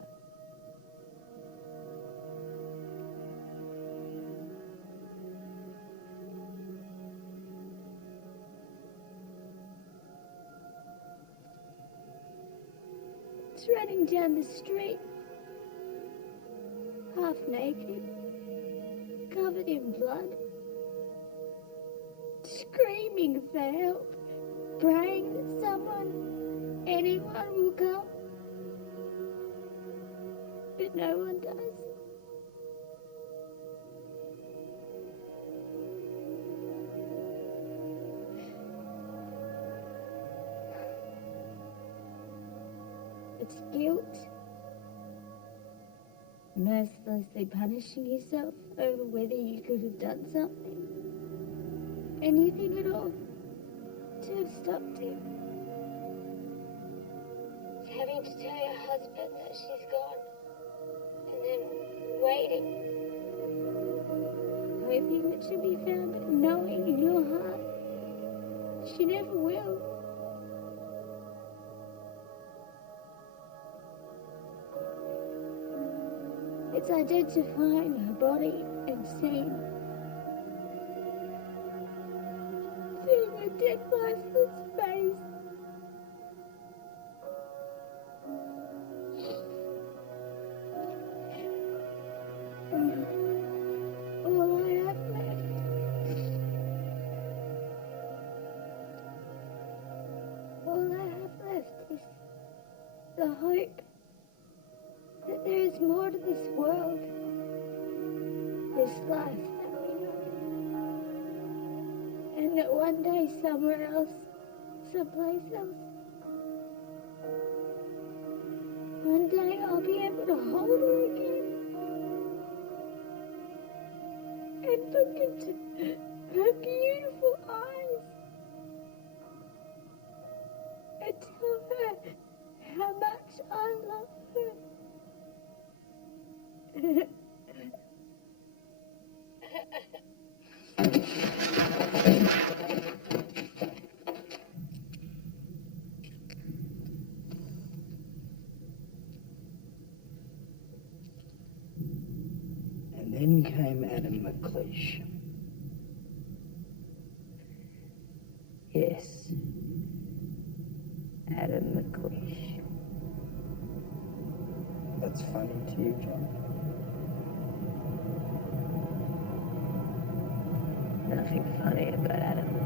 It's running down the street, half naked, covered in blood. Screaming for help, praying that someone, anyone will come, but no one does. It's guilt, mercilessly punishing yourself over whether you could have done something. anything at all to have stopped him. Having to tell your husband that she's gone, and then waiting, hoping that she'll be found, but knowing in your heart she never will. It's identifying her body and seeing her dead, lifeless face. All I have left. All I have left is the hope that there is more to this world, this life that we know, and that one day somewhere else, someplace else, one day I'll be able to hold her again and look into her beautiful eyes and tell her how much I love her. And then came Adam Lachy. Yes. Adam Lachy. That's funny to you, John? Nothing funny about Adam Lachy.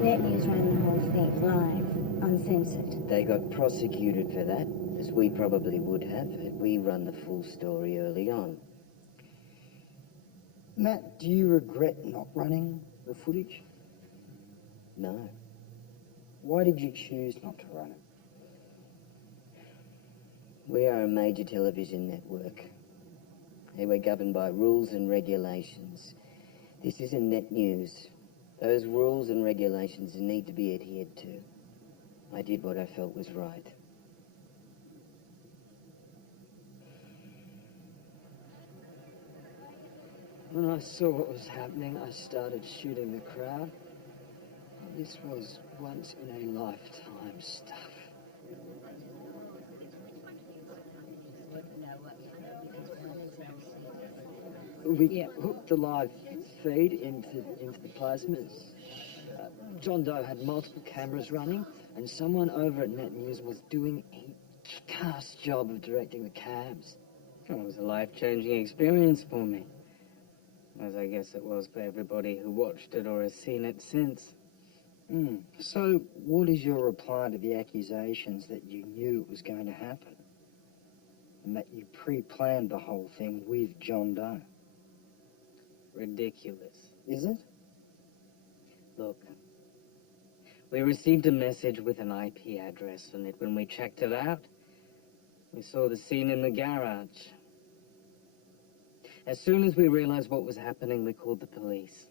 Net News ran the whole thing live, uncensored. They got prosecuted for that, as we probably would have had we run the full story early on. Matt, do you regret not running the footage? No. Why did you choose not to run it? We are a major television network. And we're governed by rules and regulations. This isn't Net News. Those rules and regulations need to be adhered to. I did what I felt was right. When I saw what was happening, I started shooting the crowd. This was once in a lifetime stuff. We hooked the live feed into the plasmas. John Doe had multiple cameras running, and someone over at Net News was doing a kick-ass job of directing the cabs. It was a life-changing experience for me, as I guess it was for everybody who watched it or has seen it since. So, what is your reply to the accusations that you knew it was going to happen? And that you pre-planned the whole thing with John Doe? Ridiculous. Is it? Look, we received a message with an IP address on it. When we checked it out, we saw the scene in the garage. As soon as we realized what was happening, we called the police.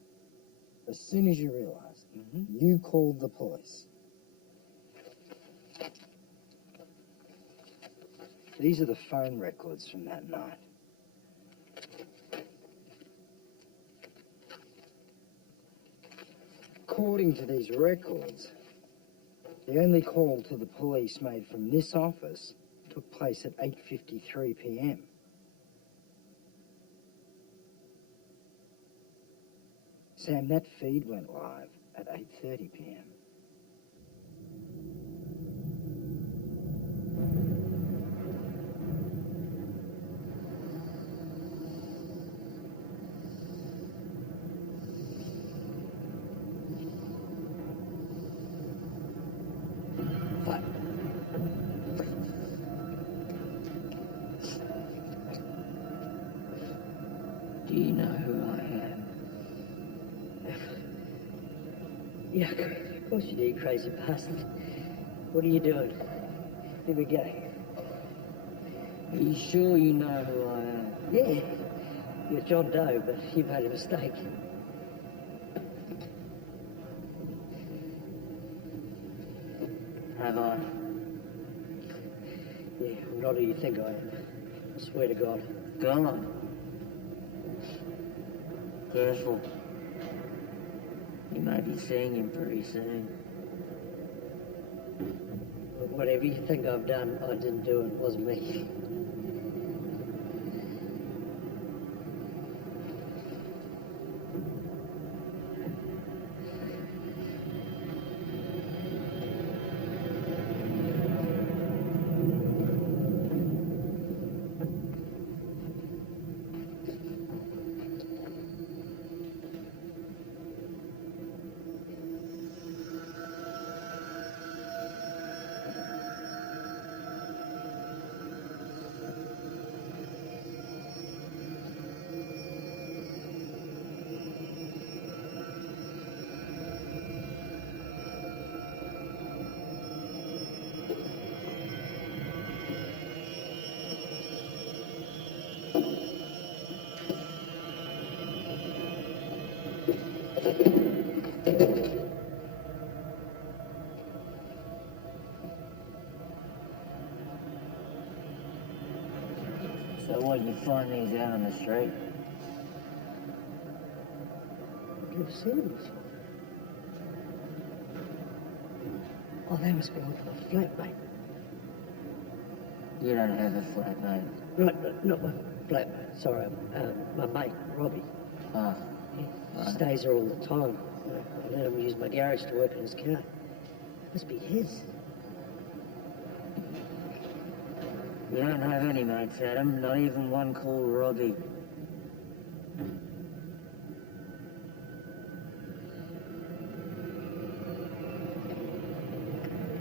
As soon as you realised, you called the police. These are the phone records from that night. According to these records, the only call to the police made from this office took place at 8:53 p.m. Sam, that feed went live at 8:30 p.m. Do you know who I am? Yeah, of course you do, you crazy bastard. What are you doing? Here we go. Are you sure you know who I am? Yeah, you're John Doe, but you made a mistake. Have I? Yeah, I'm not who you think I am. I swear to God. God. Careful. You may be seeing him pretty soon. Whatever you think I've done, I didn't do it. It wasn't me. So what, you find these out on the street? You've seen them before. Oh, they must be on my flatmate. You don't have a flat, mate. Right, not my flatmate, sorry, my mate, Robbie. Ah, He stays there all the time. I let him use my garage to work on his car. Must be his. you don't have any mates, Adam. Not even one called Robbie.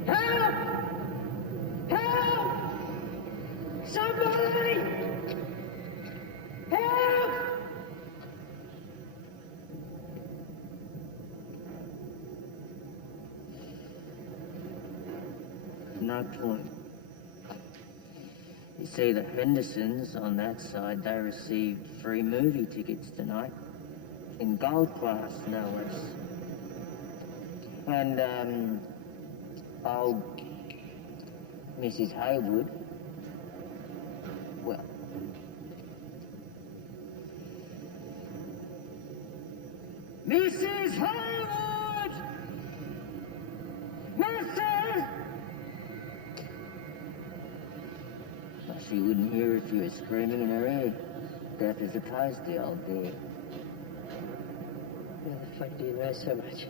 Help! Help! Somebody! Help! No point. You see, the Hendersons on that side, they received free movie tickets tonight. In gold class, no less. And, old Mrs. Haywood, well, Mrs. Haywood! Mrs. Well, she wouldn't hear if you were screaming in her ear. Deaf as a post, the old dear. How the fuck do you know so much?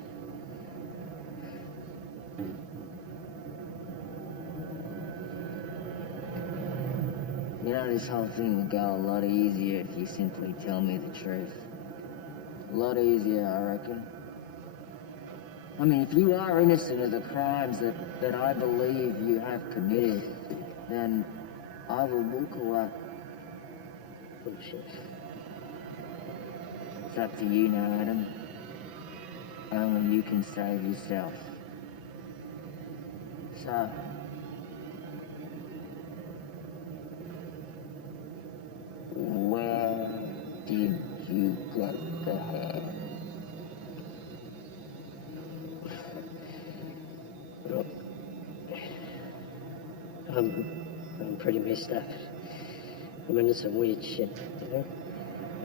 You know, this whole thing would go a lot easier if you simply tell me the truth. A lot easier, I reckon. I mean, if you are innocent of the crimes that I believe you have committed, then I will walk away. Bullshit. It's up to you now, Adam. Only you can save yourself. So, where did you get the hand? Look, I'm pretty messed up. I'm into some weird shit, you know?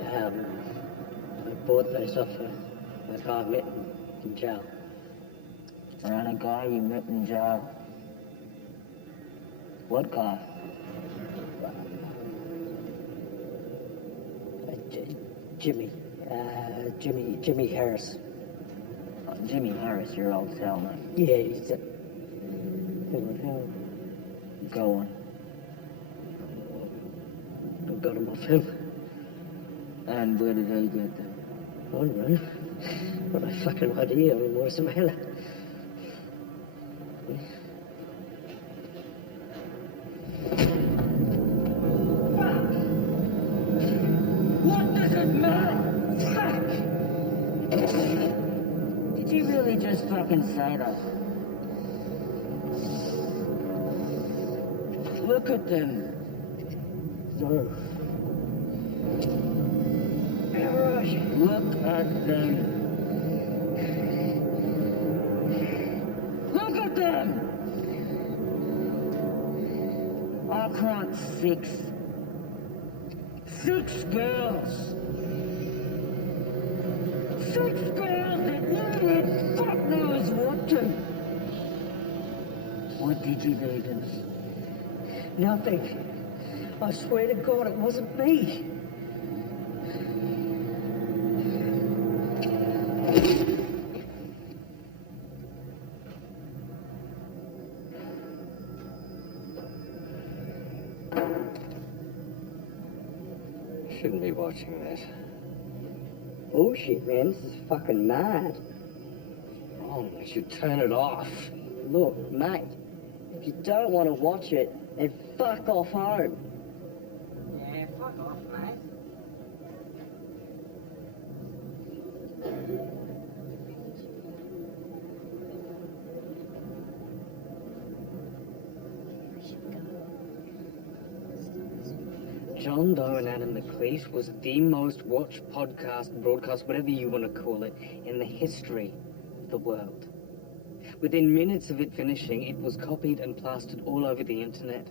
I bought those off a guy I met in jail. Around a guy you met in jail. What guy? Jimmy Harris. Oh, Jimmy Harris, your old cellmate. Yeah, he's a... Go on. I got him off him. And where did he get them? I don't know. What a fucking idea. I mean, what's the matter? What the doesn't matter. Fuck! Did you really just fucking say that? Look at them. No. Look at them. Look at them! I caught 6. 6 girls! 6 girls that needed fuck knows what to. What did you do to me? Nothing. I swear to God it wasn't me. Shouldn't be watching this. Bullshit, man. This is fucking mad. Wrong. They should turn it off. Look, mate, if you don't want to watch it, then fuck off home. Yeah, fuck off, mate. John Doe and Adam McLeish was the most watched broadcast, whatever you want to call it, in the history of the world. Within minutes of it finishing, it was copied and plastered all over the internet.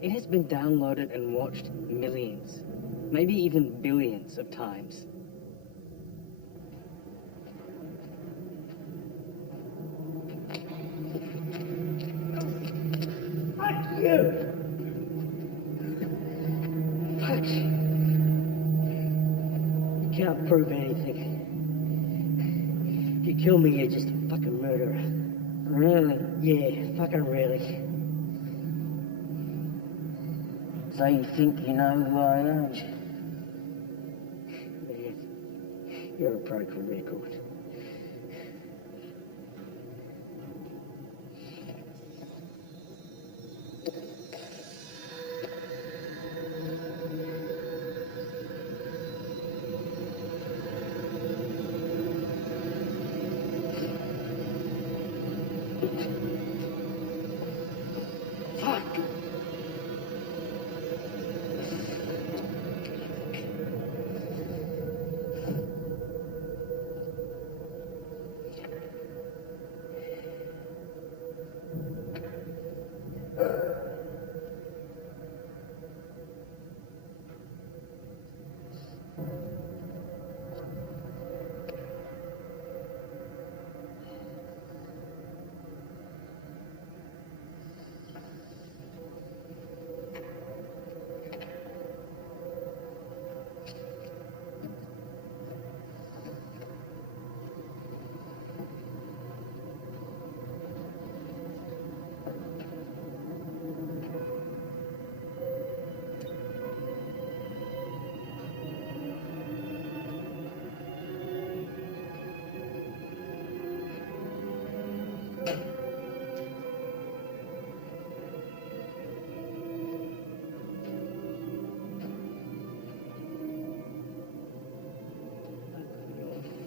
It has been downloaded and watched millions, maybe even billions of times. Fuck you! Fuck. You can't prove anything. If you kill me, you're just a fucking murderer. Really? Yeah, fucking really. So you think you know who I am? Man, you're a broken record. Fuck!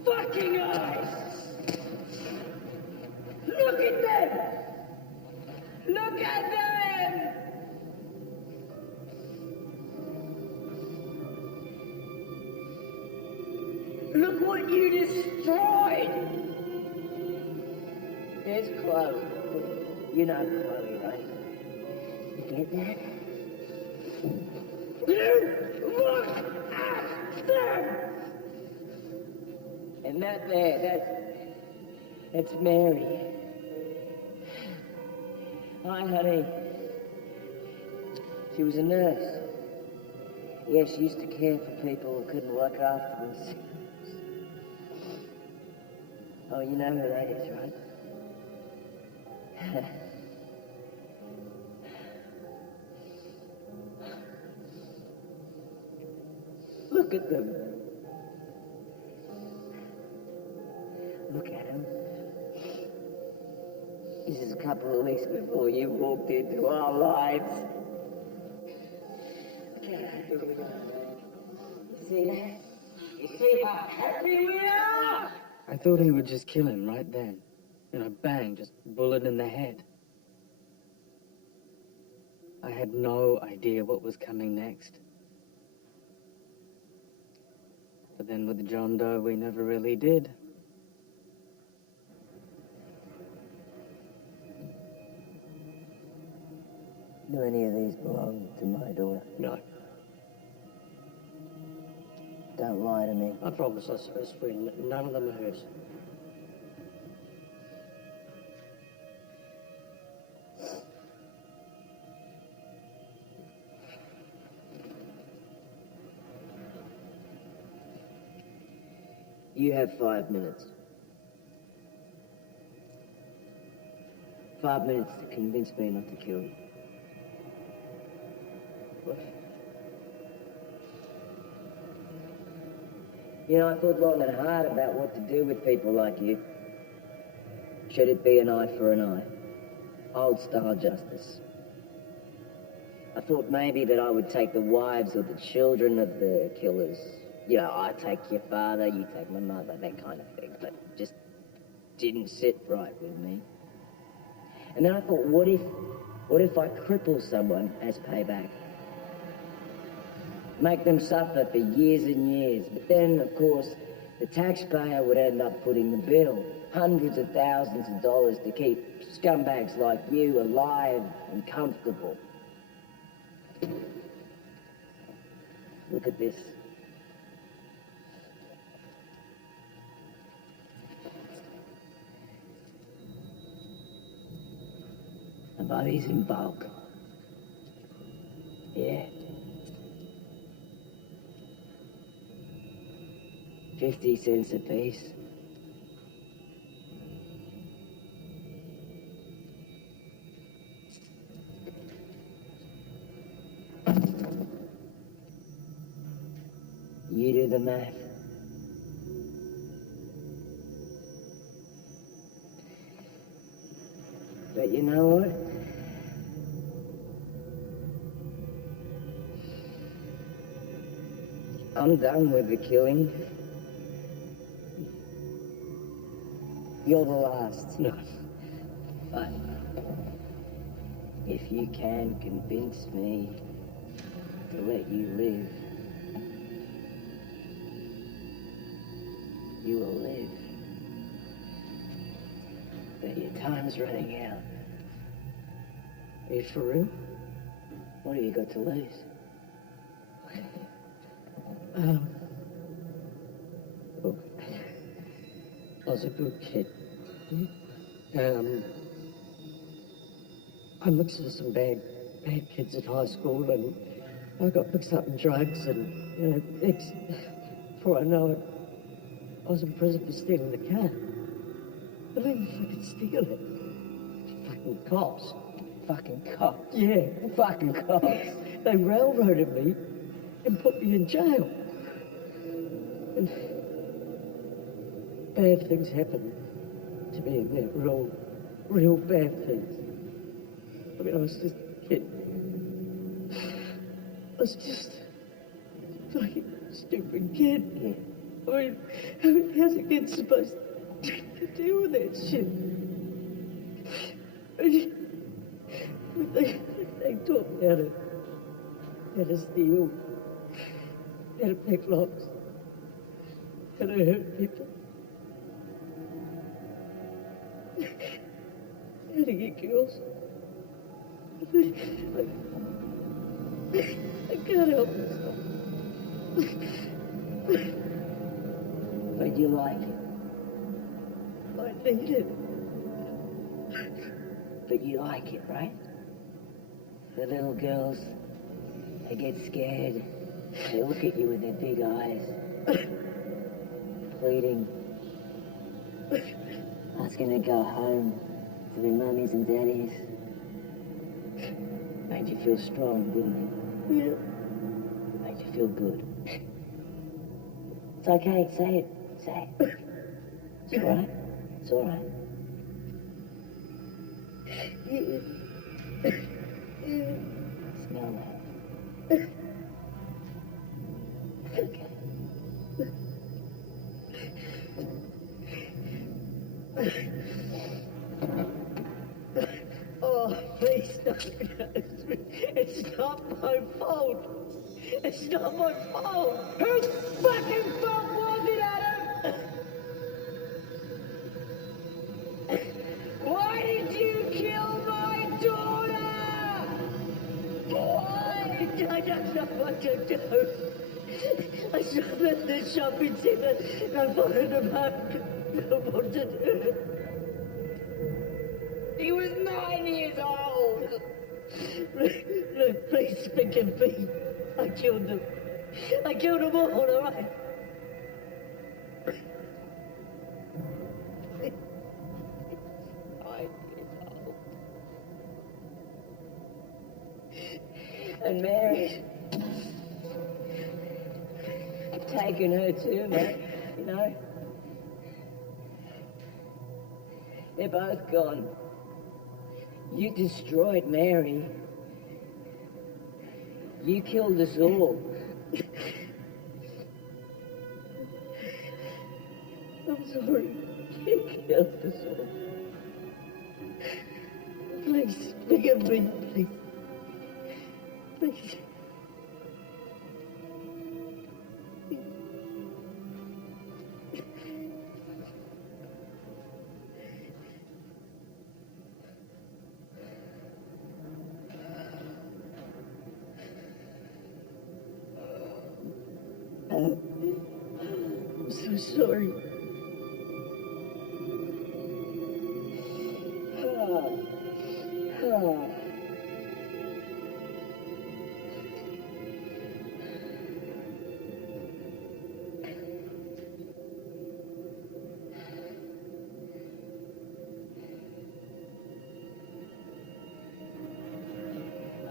Fucking eyes! Look at them! Look at them! Look what you destroyed! There's Chloe. You know Chloe, right? You get that? You look at them! And that there, that's Mary. Hi, honey. She was a nurse. Yeah, she used to care for people who couldn't look after themselves. Oh, you know who that is, right? Look at them. Look at him. This is a couple of weeks before you walked into our lives. See that? happy we are! I thought he would just kill him right then. You know, bang, just bullet in the head. I had no idea what was coming next. But then with John Doe, we never really did. Do any of these belong to my daughter? No. Don't lie to me. I promise, I swear, none of them are hers. You have 5 minutes. 5 minutes to convince me not to kill you. What? You know, I thought long and hard about what to do with people like you. Should it be an eye for an eye? Old style justice. I thought maybe that I would take the wives or the children of the killers. You know, I take your father, you take my mother, that kind of thing. But it just didn't sit right with me. And then I thought, what if I cripple someone as payback? Make them suffer for years and years. But then, of course, the taxpayer would end up footing the bill. Hundreds of thousands of dollars to keep scumbags like you alive and comfortable. Look at this. I buy these in bulk. Yeah. 50 cents a piece. You do the math. But you know what? I'm done with the killing. You're the last. No. But if you can convince me to let you live, you will live. But your time's running out. Are you for real? What have you got to lose? Look, I was a good kid. I mixed with some bad kids at high school, and I got mixed up in drugs, and, you know, before I know it, I was in prison for stealing the car. I didn't fucking steal it. Fucking cops. Fucking cops. Yeah. Fucking cops. They railroaded me and put me in jail. And bad things happened to me in there. Real bad things. I mean, I was just a kid. I was just a fucking stupid kid. Yeah. I mean, how's a kid supposed to deal with that shit? They taught me how to steal, how to pick locks, how to hurt people, how to get girls. I can't help myself. But you like it. I need it. But you like it, right? The little girls, they get scared. They look at you with their big eyes, pleading, asking to go home to their mummies and daddies. Made you feel strong, didn't it? Yeah. Made you feel good. It's okay, say it, say it. It's all right, it's all right. Smell that. Okay. It's not my fault. It's not my fault. Whose fucking fault was it, Adam? Why did you kill my daughter? Why? I don't know what to do. I saw them in the shopping centre. I wanted them home. I don't know what to do. He was 9 years old. Look, please forgive me. I killed them. I killed them all right? 9 years old. And Mary, taken her too, mate, you know. They're both gone. You destroyed Mary. You killed us all. I'm sorry. You killed us all. Please, forgive me, please. Please. I'm so sorry.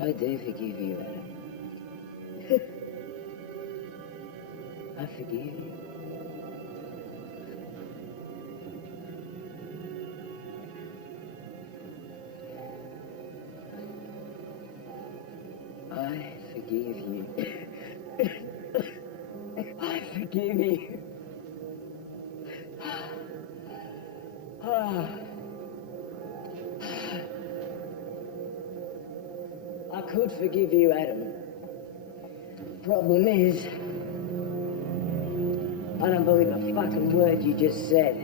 I do forgive you, Adam. I forgive you. I forgive you. I forgive you. I could forgive you, Adam. Problem is, I don't believe a fucking word you just said.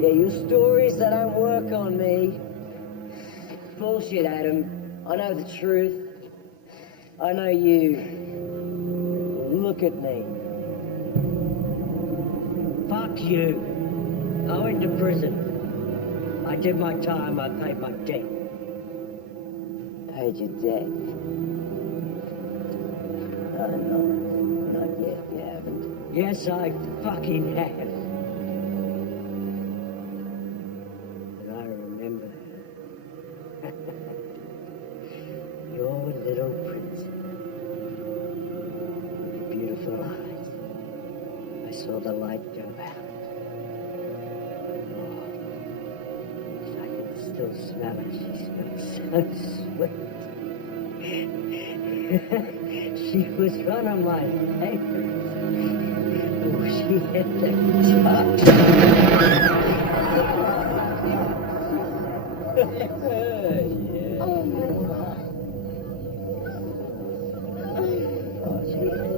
Yeah, your stories that don't work on me. Bullshit, Adam. I know the truth. I know you. Look at me. Fuck you. I went to prison. I did my time, I paid my debt. Paid your debt. No, not yet, you haven't. Yes, I fucking have. And I remember your little princess with the beautiful eyes. I saw the light go out. Oh, I can still smell it. She smells so sweet. She was one of my favorites. Oh, she had the yeah. Oh, my God. Oh, she had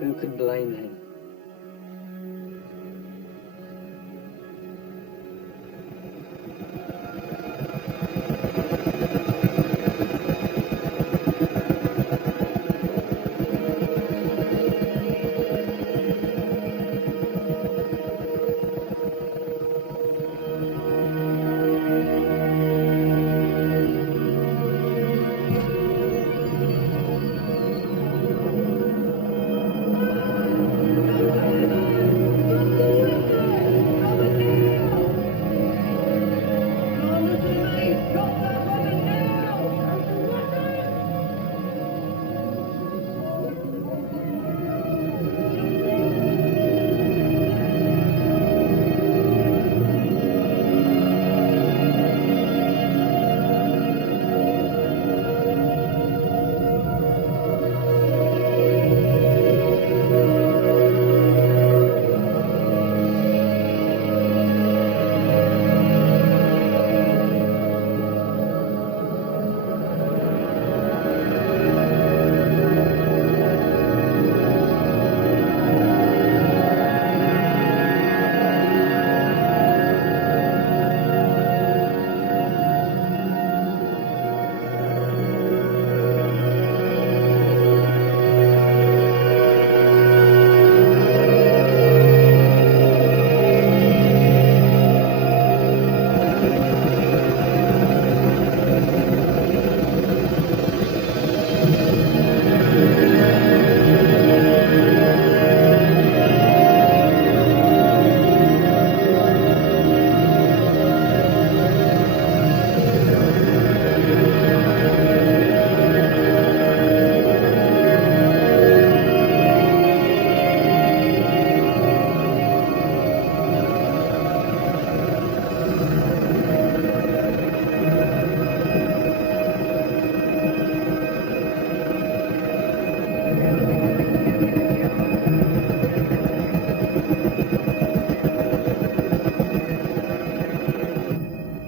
Who could blame him?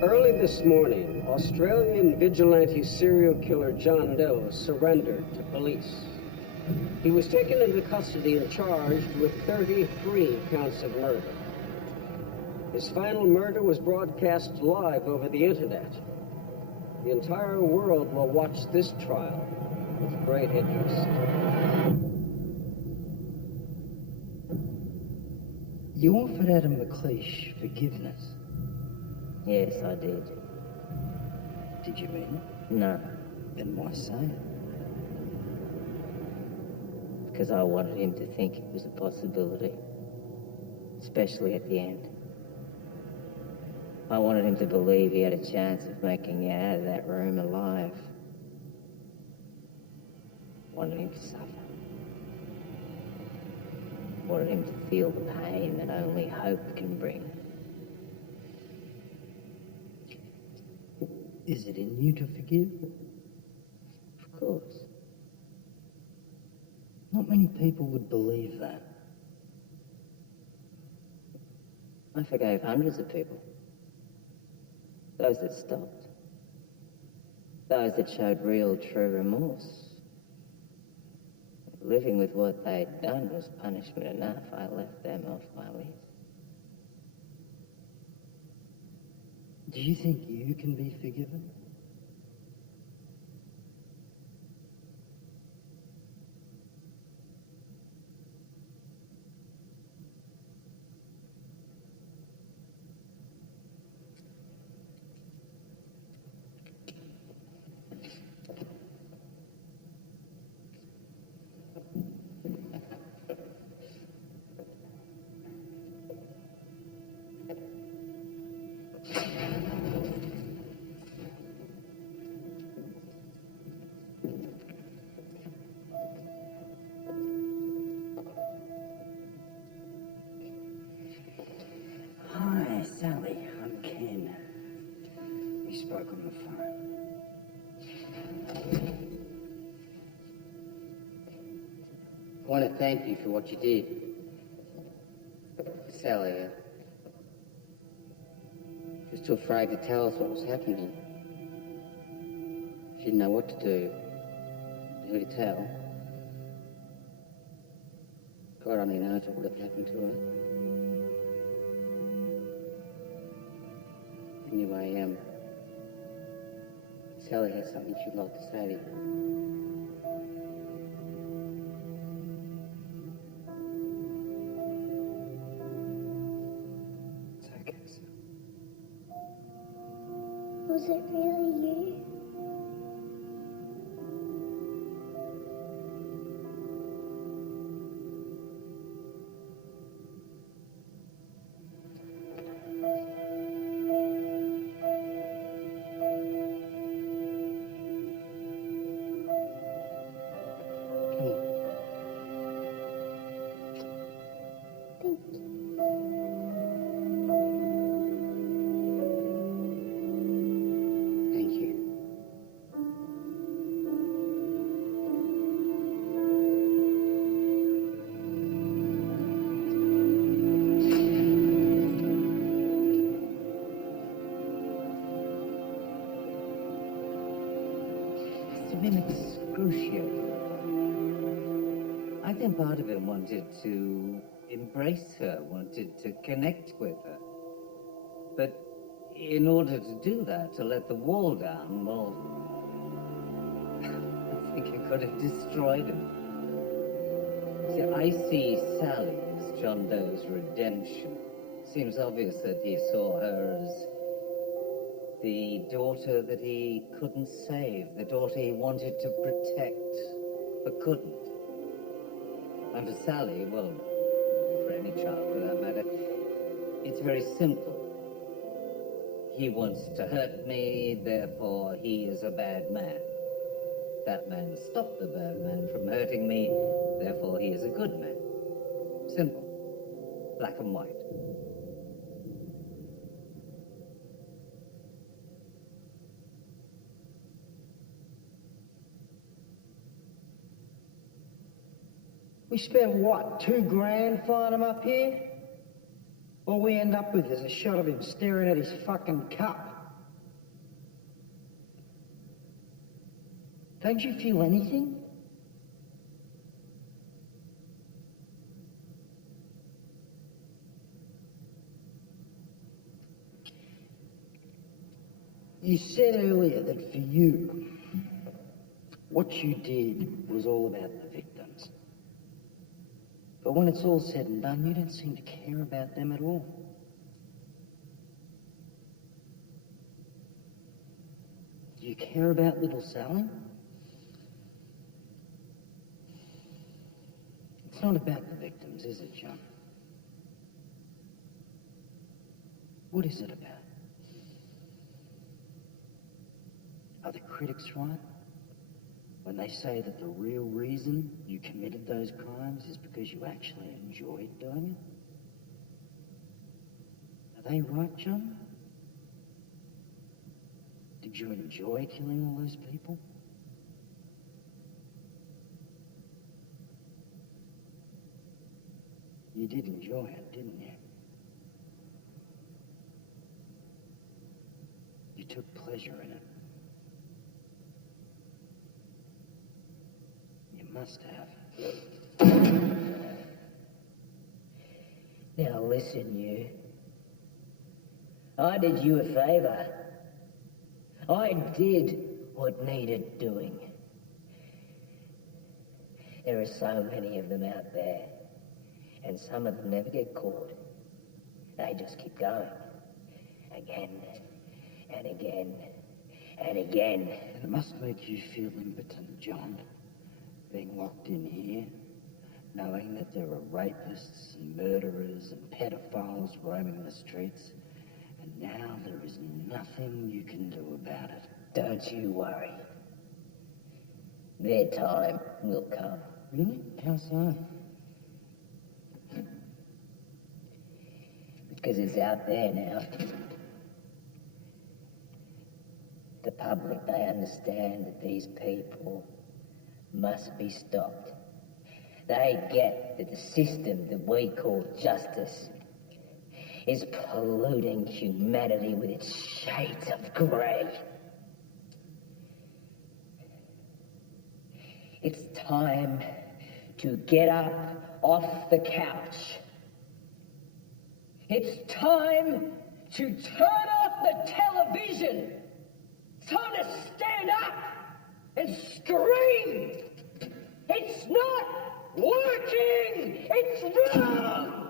Early this morning, Australian vigilante serial killer John Doe surrendered to police. He was taken into custody and charged with 33 counts of murder. His final murder was broadcast live over the internet. The entire world will watch this trial with great interest. You offered Adam McLeish forgiveness. Yes, I did. Did you mean it? No, Then why say it? because I wanted him to think it was a possibility, especially at the end. I wanted him to believe he had a chance of making you out of that room alive. Wanted him to suffer. Wanted him to feel the pain that only hope can bring. Is it in you to forgive? Of course. Not many people would believe that. I forgave hundreds of people. Those that stopped. Those that showed real, true remorse. Living with what they'd done was punishment enough. I left them off my list. Do you think you can be forgiven? Hi, Sally. I'm Ken. We spoke on the phone. I want to thank you for what you did. Sally, she was too afraid to tell us what was happening. She didn't know what to do. Who to tell. God only knows what would have happened to her. Anyway, Sally has something she'd like to say to you. It's okay, Sally. Was it really you? Thank you. It's been excruciating. I think part of him wanted to embrace her, wanted to connect with her. But in order to do that, to let the wall down, well, I think it could have destroyed him. See, I see Sally as John Doe's redemption. Seems obvious that he saw her as the daughter that he couldn't save, the daughter he wanted to protect, but couldn't. And for Sally, well, for any child for that matter, it's very simple. He wants to hurt me, therefore he is a bad man. That man stopped the bad man from hurting me, therefore he is a good man. Simple. Black and white. We spent, what, $2 flying him up here? All we end up with is a shot of him staring at his fucking cup. Don't you feel anything? You said earlier that for you, what you did was all about the victims. But when it's all said and done, you don't seem to care about them at all. Do you care about little Sally? It's not about the victims, is it, John? What is it about? Are the critics right when they say that the real reason you committed those crimes is because you actually enjoyed doing it? Are they right, John? Did you enjoy killing all those people? You did enjoy it, didn't you? You took pleasure in it. You must have. Now listen, you. I did you a favour. I did what needed doing. There are so many of them out there, and some of them never get caught. They just keep going. Again, and again, and again. And it must make you feel impotent, John, being locked in here, knowing that there are rapists and murderers and pedophiles roaming the streets, and now there is nothing you can do about it. Don't you worry. Their time will come. Really? How so? Because it's out there now. The public, they understand that these people must be stopped. They get that the system that we call justice is polluting humanity with its shades of grey. It's time to get up off the couch. It's time to turn off the television. It's time to stand up and scream. It's not working. It's wrong.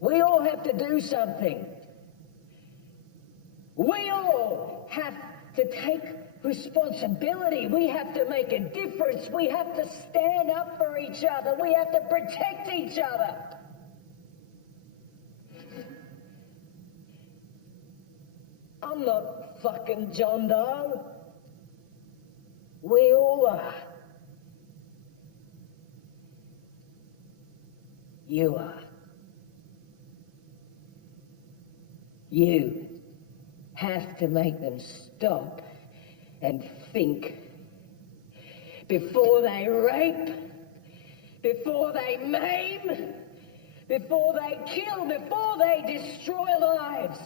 We all have to do something. We all have to take responsibility. We have to make a difference. We have to stand up for each other. We have to protect each other. I'm not fucking John Doe. We all are. You are. You have to make them stop and think before they rape, before they maim, before they kill, before they destroy lives.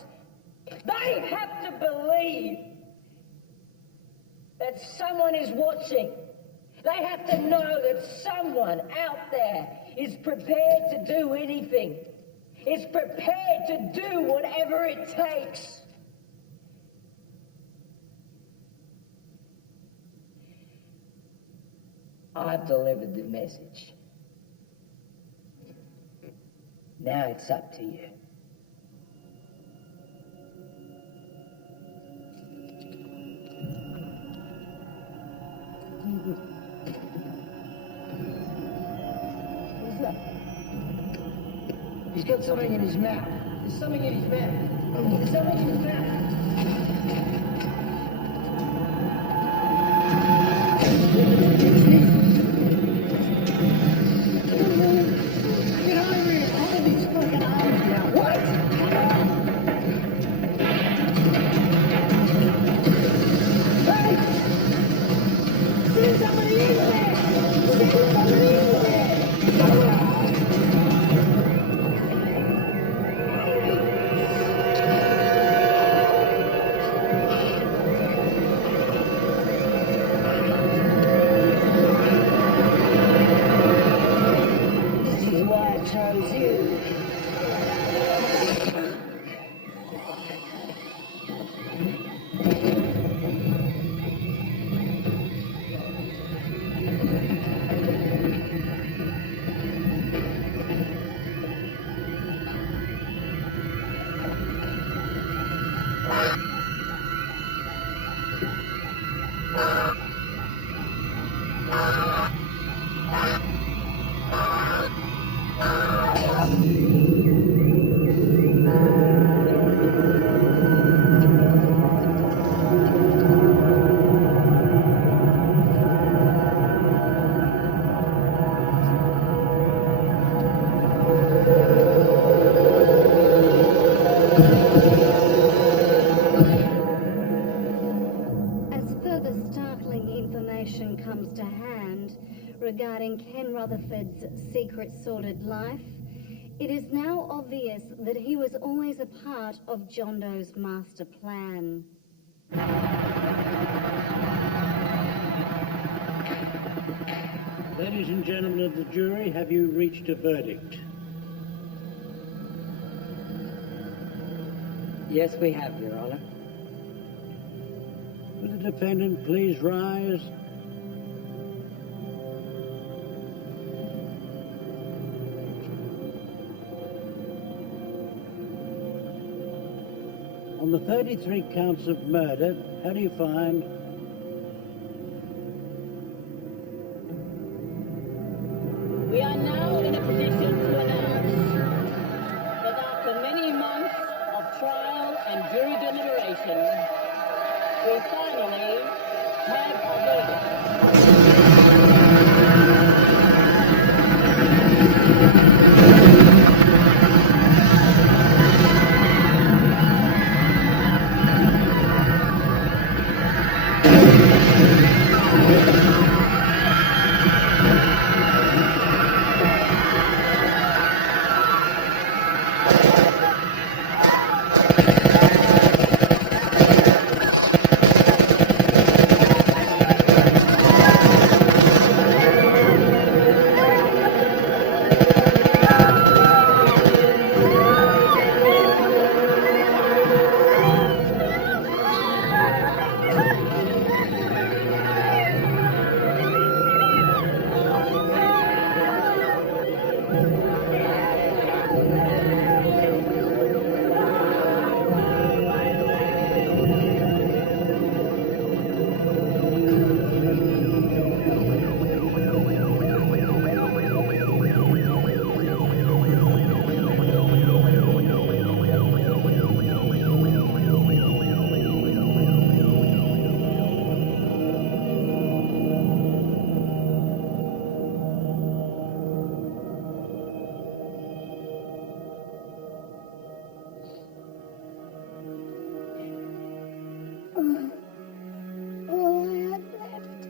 They have to believe that someone is watching. They have to know that someone out there is prepared to do anything. Is prepared to do whatever it takes. I've delivered the message. Now it's up to you. What's that? He's got something in his mouth. There's something in his mouth. There's something in his mouth. Get over here. Hold these fucking arms now. What? As further startling information comes to hand regarding Ken Rutherford's secret sordid life, it is now obvious that he was always a part of John Doe's master plan. Ladies and gentlemen of the jury, have you reached a verdict? Yes, we have, Your Honor. Will the defendant please rise? On the 33 counts of murder, how do you find? We are now in a position to announce that after many months of trial and jury deliberation, we finally have a verdict. All I had left.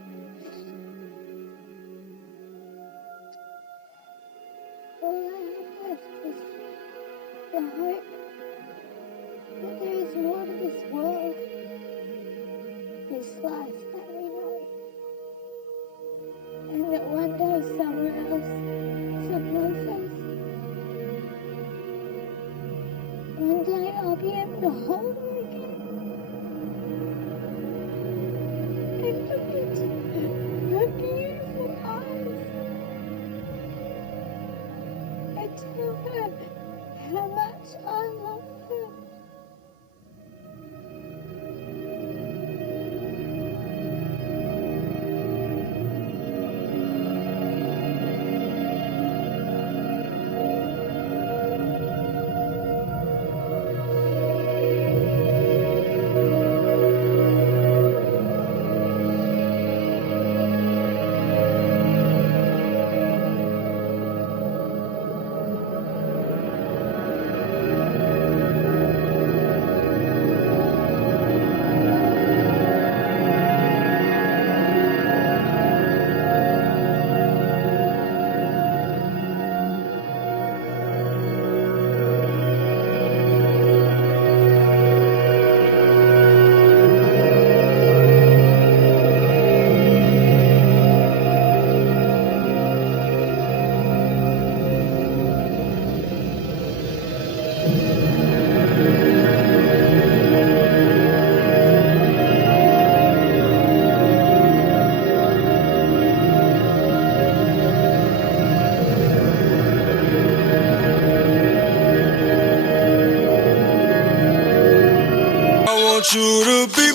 All I had left was the hope that there is more to this world, this life that we know, and that one day somewhere else, someplace else, one day I'll be able to hold him again. And look at her beautiful eyes and tell her how much I love her. want you to be